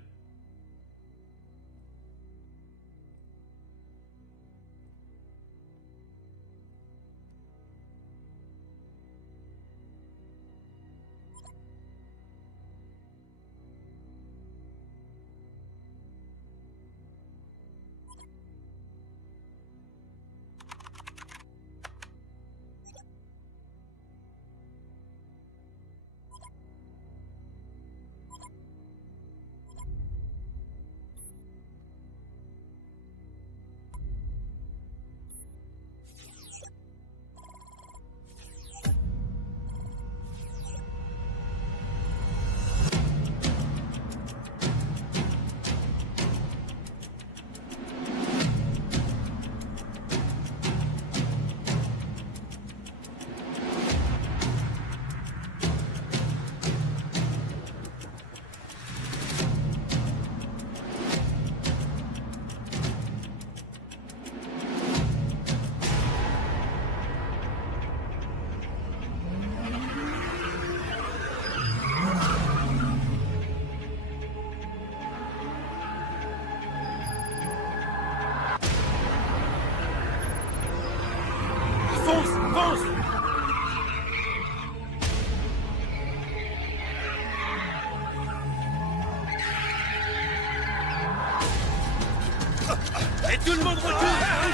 Et tout le monde recule!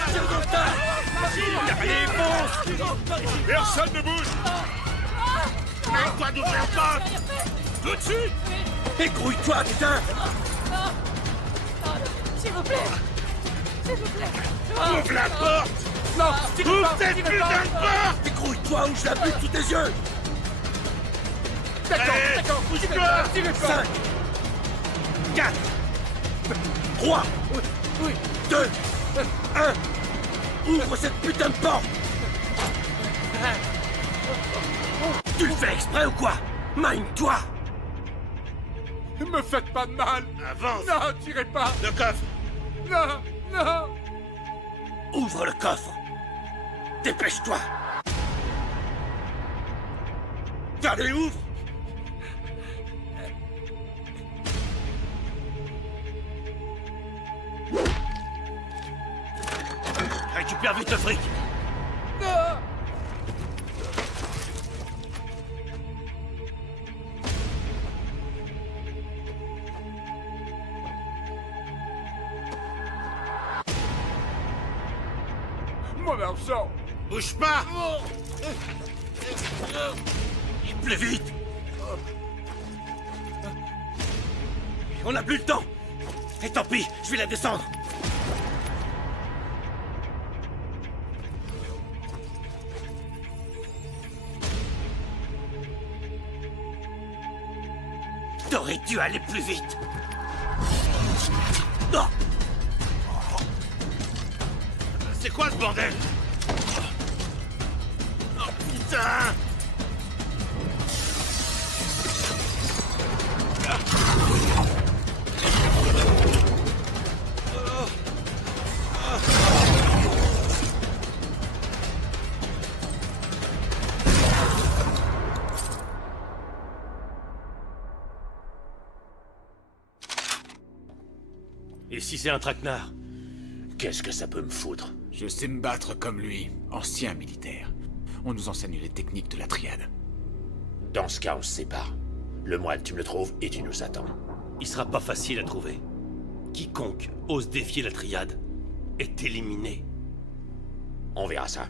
Je tire dans le tas! Allez, fonce! Personne ne bouge! Mets-toi d'ouvrir la porte! Tout de suite! Écrouille-toi, putain! S'il vous plaît! S'il vous plaît! Ouvre la porte! Non! Ouvre cette putain de porte! Écrouille-toi ou je la bute sous tes yeux! D'accord, bouge-toi! 5, 4, 3, 2, 1! Ouvre cette putain de porte! Tu le fais exprès ou quoi? Mine-toi! Ne me faites pas de mal! Avance! Non, tirez pas! Le coffre! Non, non! Ouvre le coffre! Dépêche-toi! Allez, ouvre! Récupère vite le fric! Non! Mon argent! Bouge pas! Plus vite! On n'a plus le temps! Et tant pis, je vais la descendre! T'aurais dû aller plus vite! Non! C'est quoi ce bordel? Oh putain! Et si c'est un traquenard? Qu'est-ce que ça peut me foutre? Je sais me battre comme lui, ancien militaire. On nous enseigne les techniques de la triade. Dans ce cas, on se sépare. Le moine, tu me le trouves et tu nous attends. Il sera pas facile à trouver. Quiconque ose défier la triade est éliminé. On verra ça.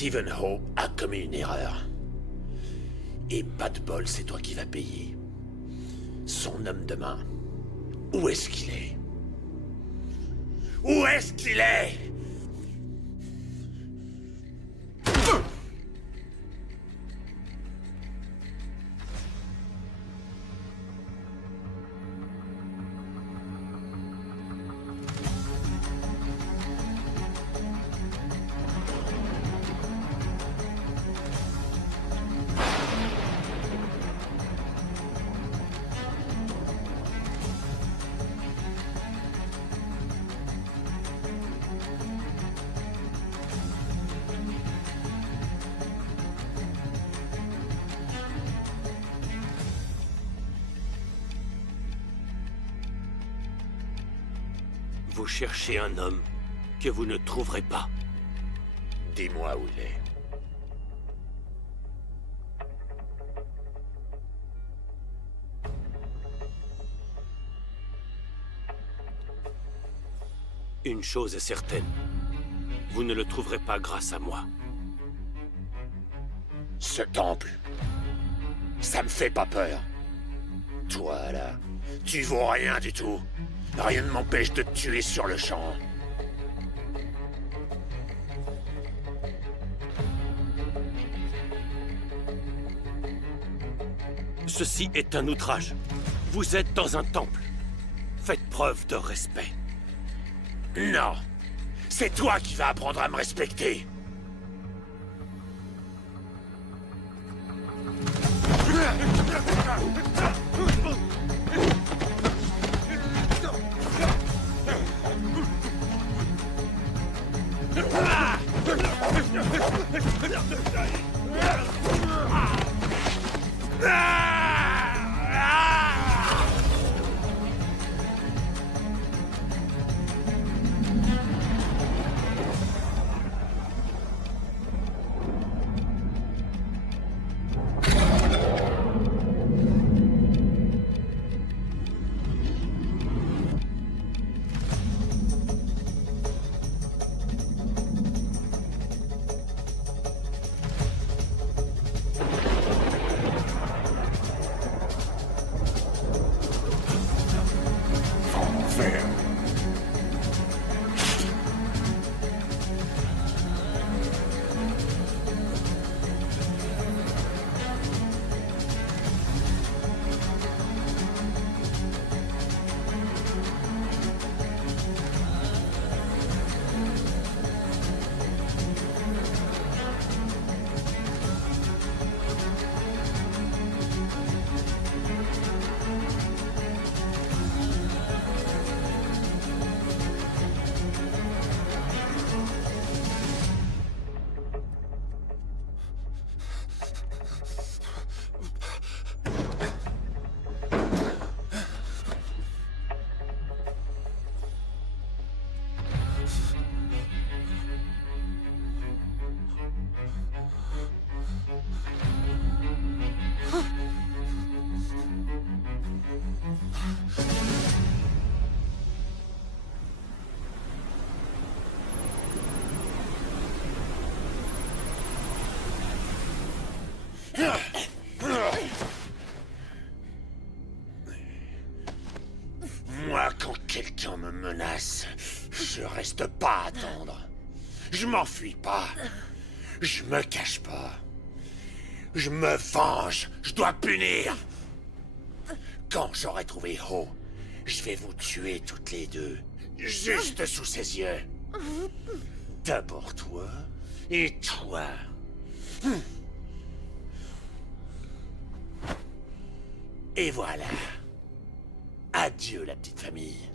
Stephen Ho a commis une erreur. Et pas de bol, c'est toi qui vas payer. Son homme de main, où est-ce qu'il est? Où est-ce qu'il est? Vous cherchez un homme que vous ne trouverez pas. Dis-moi où il est. Une chose est certaine. Vous ne le trouverez pas grâce à moi. Ce temple, ça me fait pas peur. Toi, là, tu vaux rien du tout. Rien ne m'empêche de te tuer sur le champ. Ceci est un outrage. Vous êtes dans un temple. Faites preuve de respect. Non, c'est toi qui vas apprendre à me respecter. Moi, quand quelqu'un me menace, je reste pas à attendre. Je m'enfuis pas. Je me cache pas. Je me venge. Je dois punir. Quand j'aurai trouvé Ho, je vais vous tuer toutes les deux. Juste sous ses yeux. D'abord toi, et toi. Et voilà. Adieu, la petite famille.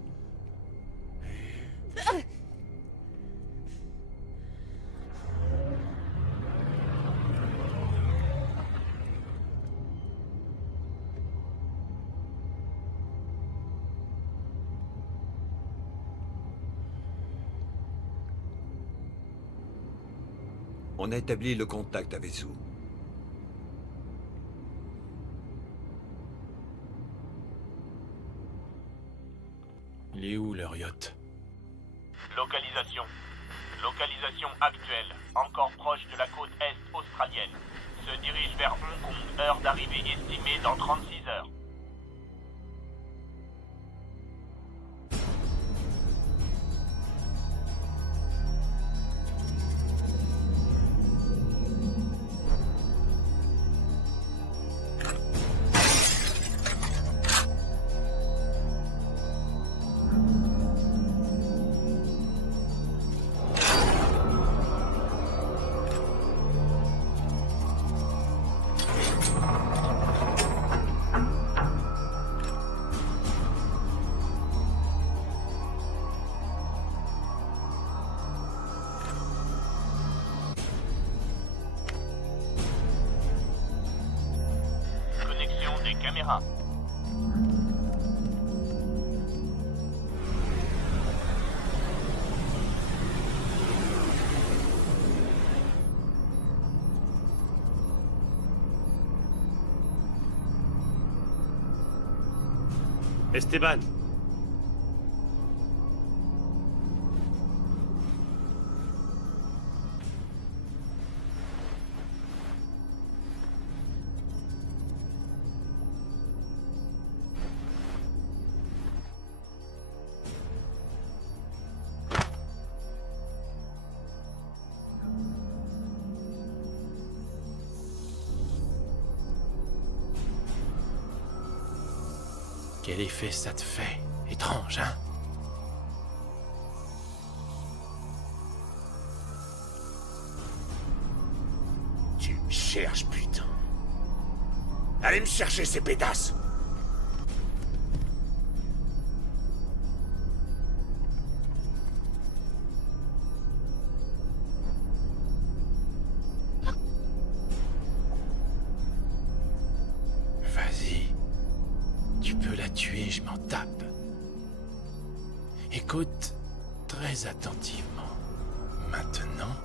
On a établi le contact avec Sue. Il est où leur yacht? Localisation. Localisation actuelle, encore proche de la côte est australienne. Se dirige vers Hong Kong, heure d'arrivée estimée dans 36 heures. Connexion des caméras. Esteban. Quel effet ça te fait? Étrange, hein? Tu me cherches, putain. Allez me chercher ces pétasses. Vas-y. Tu peux la tuer, je m'en tape. Écoute très attentivement. Maintenant,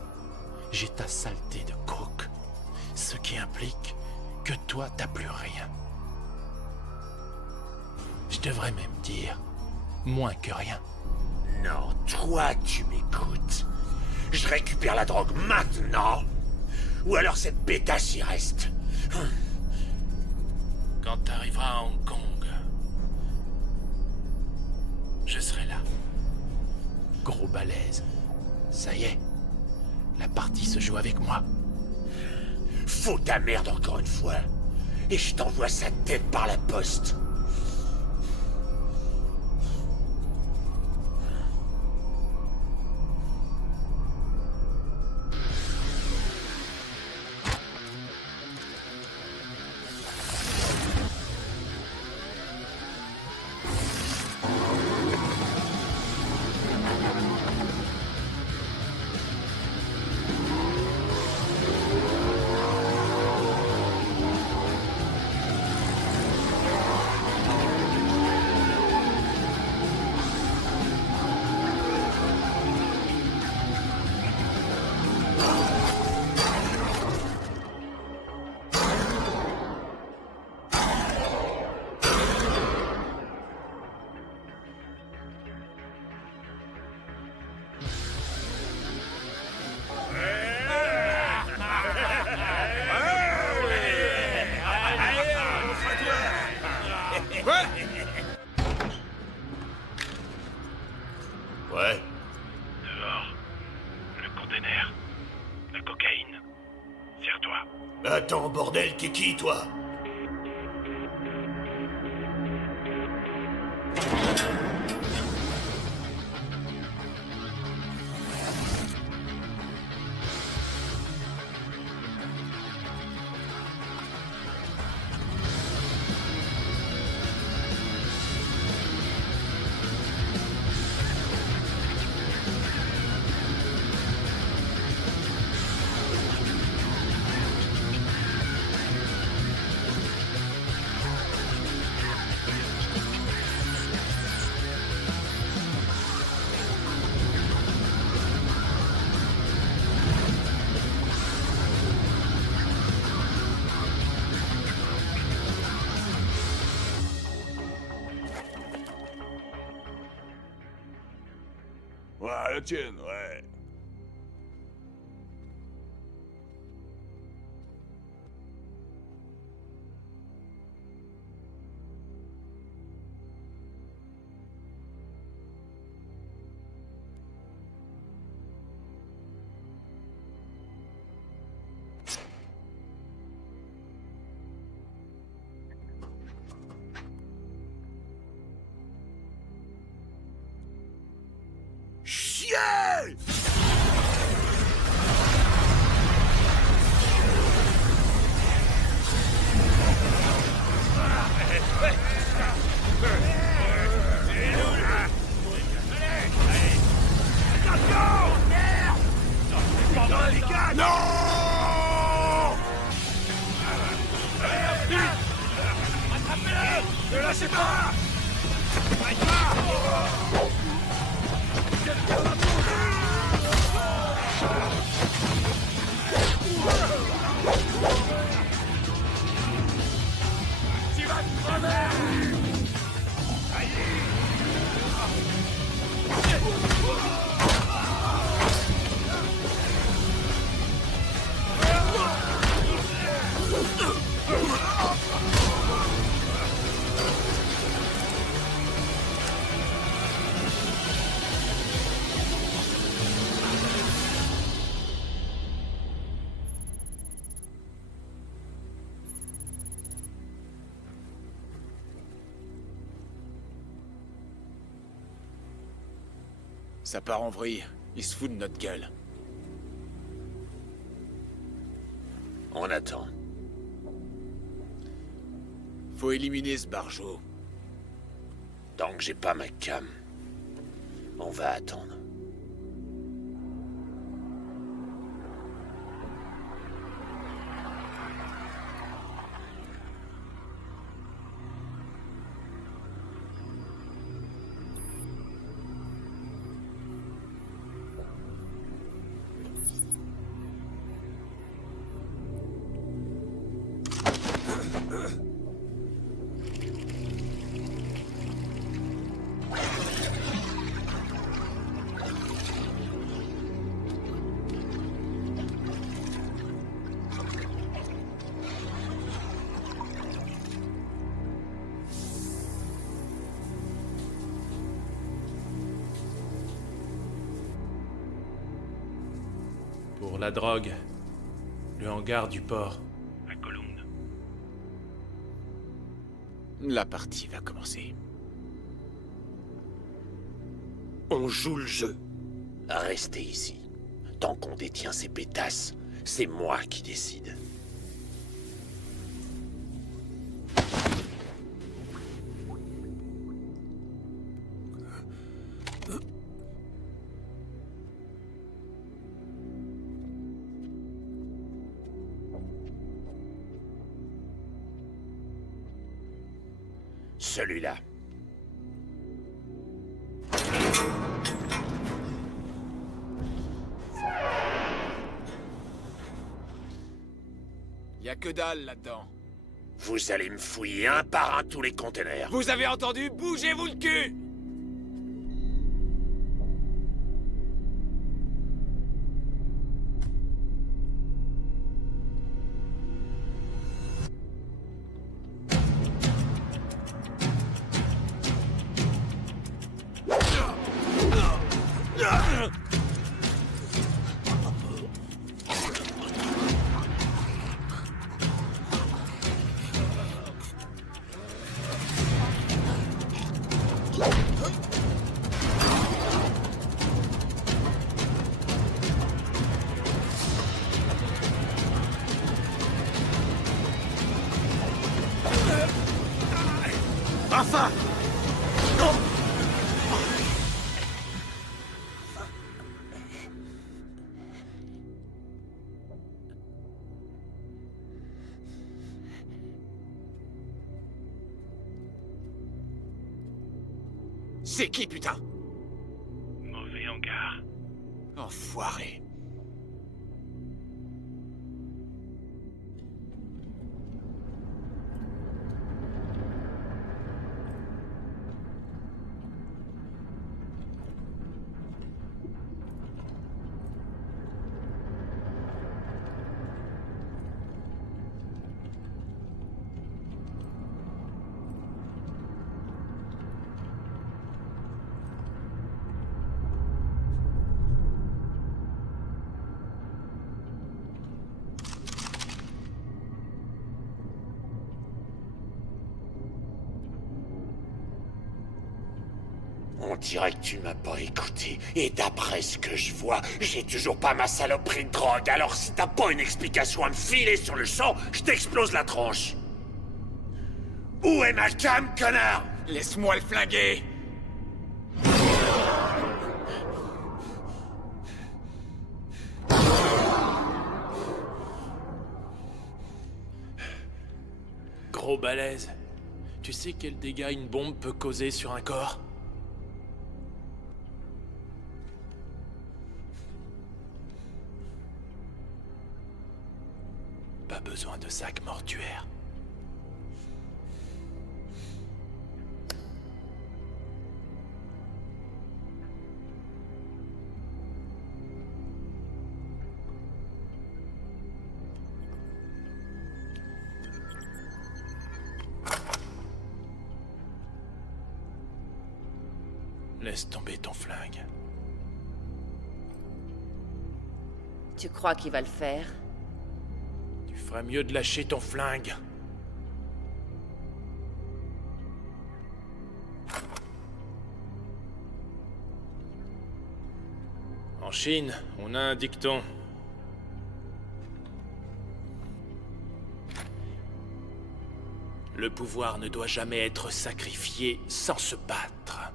j'ai ta saleté de coke. Ce qui implique que toi, t'as plus rien. Je devrais même dire moins que rien. Non, toi, tu m'écoutes. Je récupère la drogue maintenant. Ou alors cette pétasse y reste. Quand t'arriveras à Hong Kong, je serai là. Gros balèze. Ça y est. La partie se joue avec moi. Fous ta merde encore une fois. Et je t'envoie sa tête par la poste. Ouais. Dehors. Le container. La cocaïne. Serre-toi. Attends, bordel, t'es qui, toi? Ouais, la tienne, ouais. chier! Non! Attrapez-le! Ne lâchez pas! Tu vas te crever! Ça part en vrille. Il se fout de notre gueule. On attend. Faut éliminer ce barjot. Tant que j'ai pas ma cam, on va attendre. Pour la drogue, le hangar du port. À Cologne. La partie va commencer. On joue le jeu. Restez ici. Tant qu'on détient ces pétasses, c'est moi qui décide. Celui-là. Y a que dalle là-dedans. Vous allez me fouiller un par un tous les conteneurs. Vous avez entendu? Bougez-vous le cul! Enfin! Non! C'est qui, putain? Mauvais hangar. Enfoiré. dirait que tu m'as pas écouté. Et d'après ce que je vois, j'ai toujours pas ma saloperie de drogue. Alors si t'as pas une explication à me filer sur le champ, je t'explose la tronche. Où est ma cam, connard? Laisse-moi le flinguer. Gros balèze. Tu sais quel dégât une bombe peut causer sur un corps? Pas besoin de sac mortuaire. Laisse tomber ton flingue. Tu crois qu'il va le faire? Tu ferais mieux de lâcher ton flingue. En Chine, on a un dicton. Le pouvoir ne doit jamais être sacrifié sans se battre.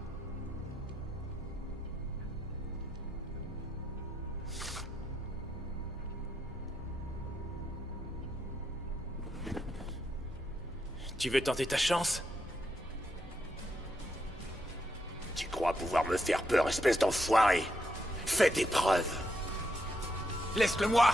Tu veux tenter ta chance? Tu crois pouvoir me faire peur, espèce d'enfoiré? Fais tes preuves. Laisse-le-moi.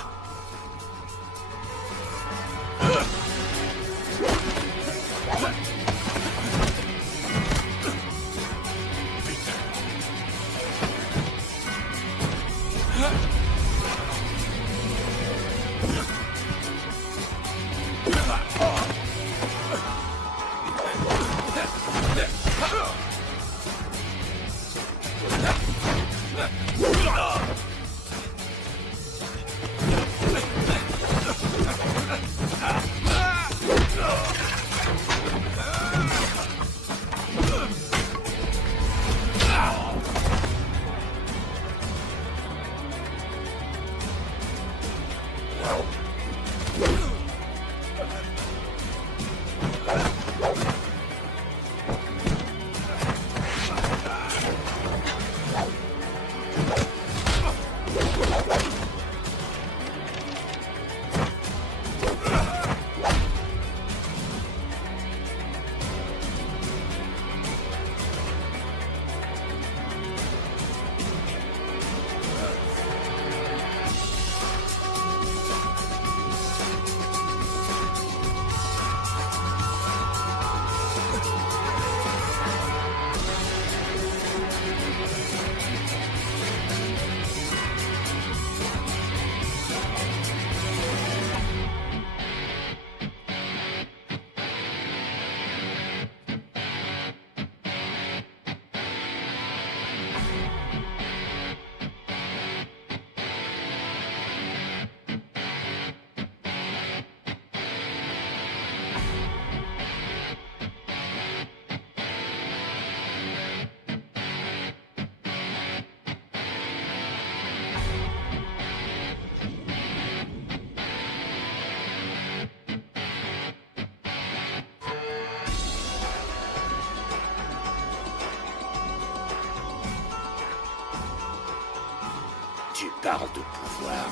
Tu parles de pouvoir.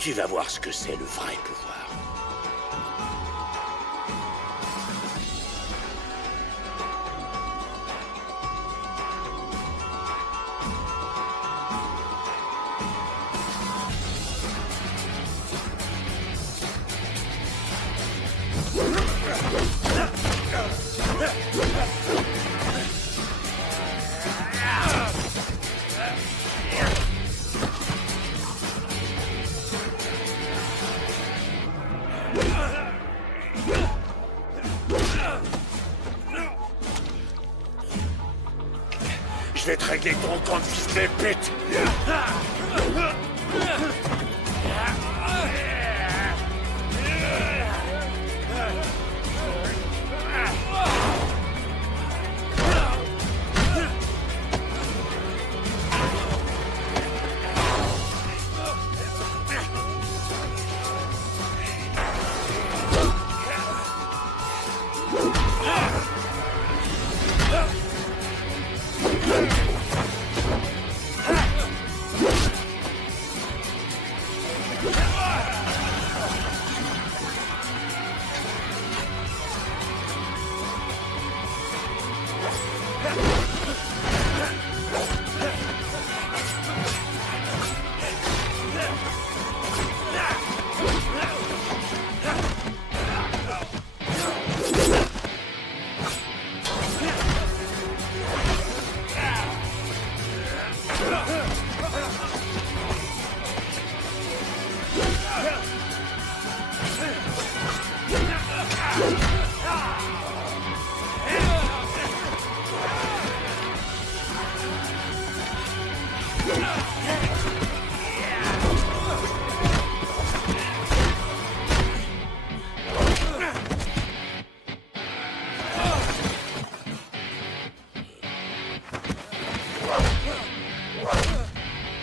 Tu vas voir ce que c'est le vrai pouvoir. Je vais te régler ton compte, fils de pute!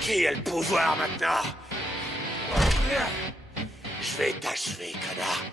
Qui a le pouvoir maintenant? Je vais t'achever, connard.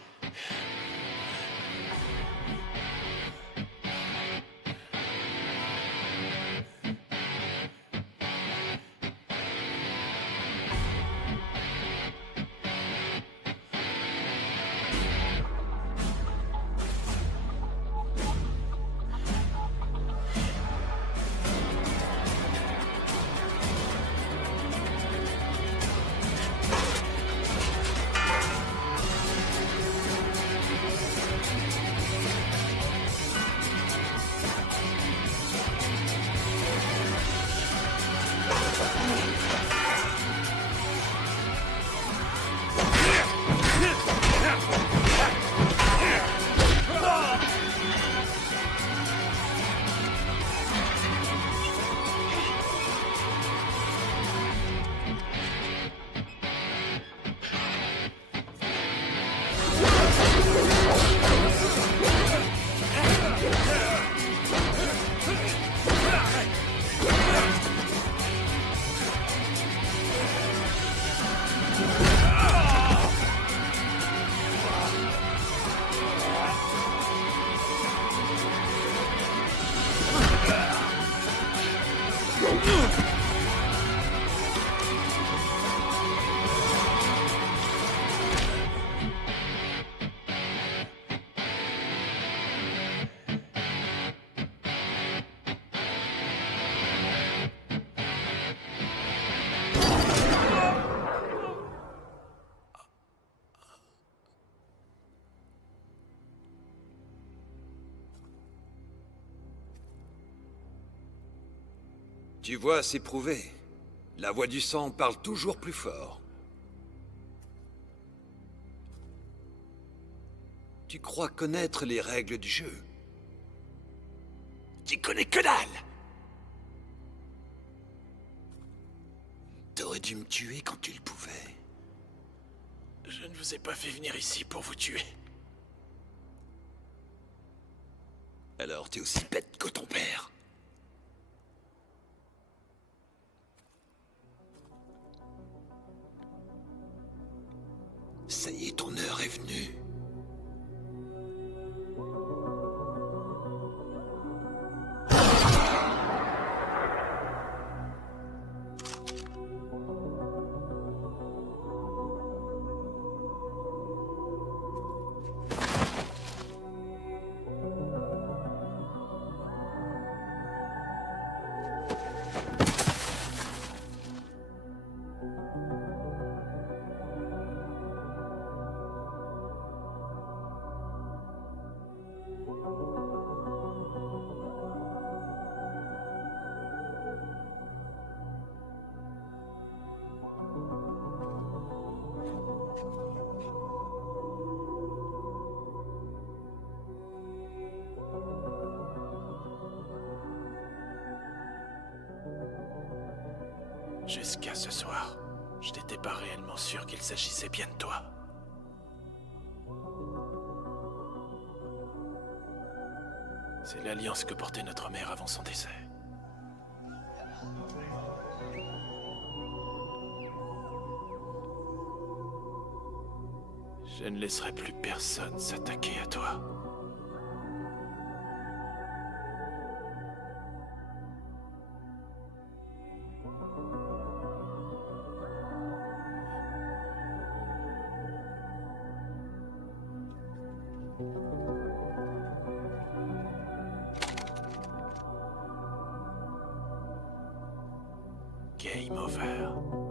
Tu vois, c'est prouvé. La voix du sang parle toujours plus fort. Tu crois connaître les règles du jeu? Tu connais que dalle! T'aurais dû me tuer quand tu le pouvais. Je ne vous ai pas fait venir ici pour vous tuer. Alors t'es aussi bête que ton père. Ça y est, ton heure est venue. Jusqu'à ce soir, je n'étais pas réellement sûr qu'il s'agissait bien de toi. C'est l'alliance que portait notre mère avant son décès. Je ne laisserai plus personne s'attaquer à toi. Game over.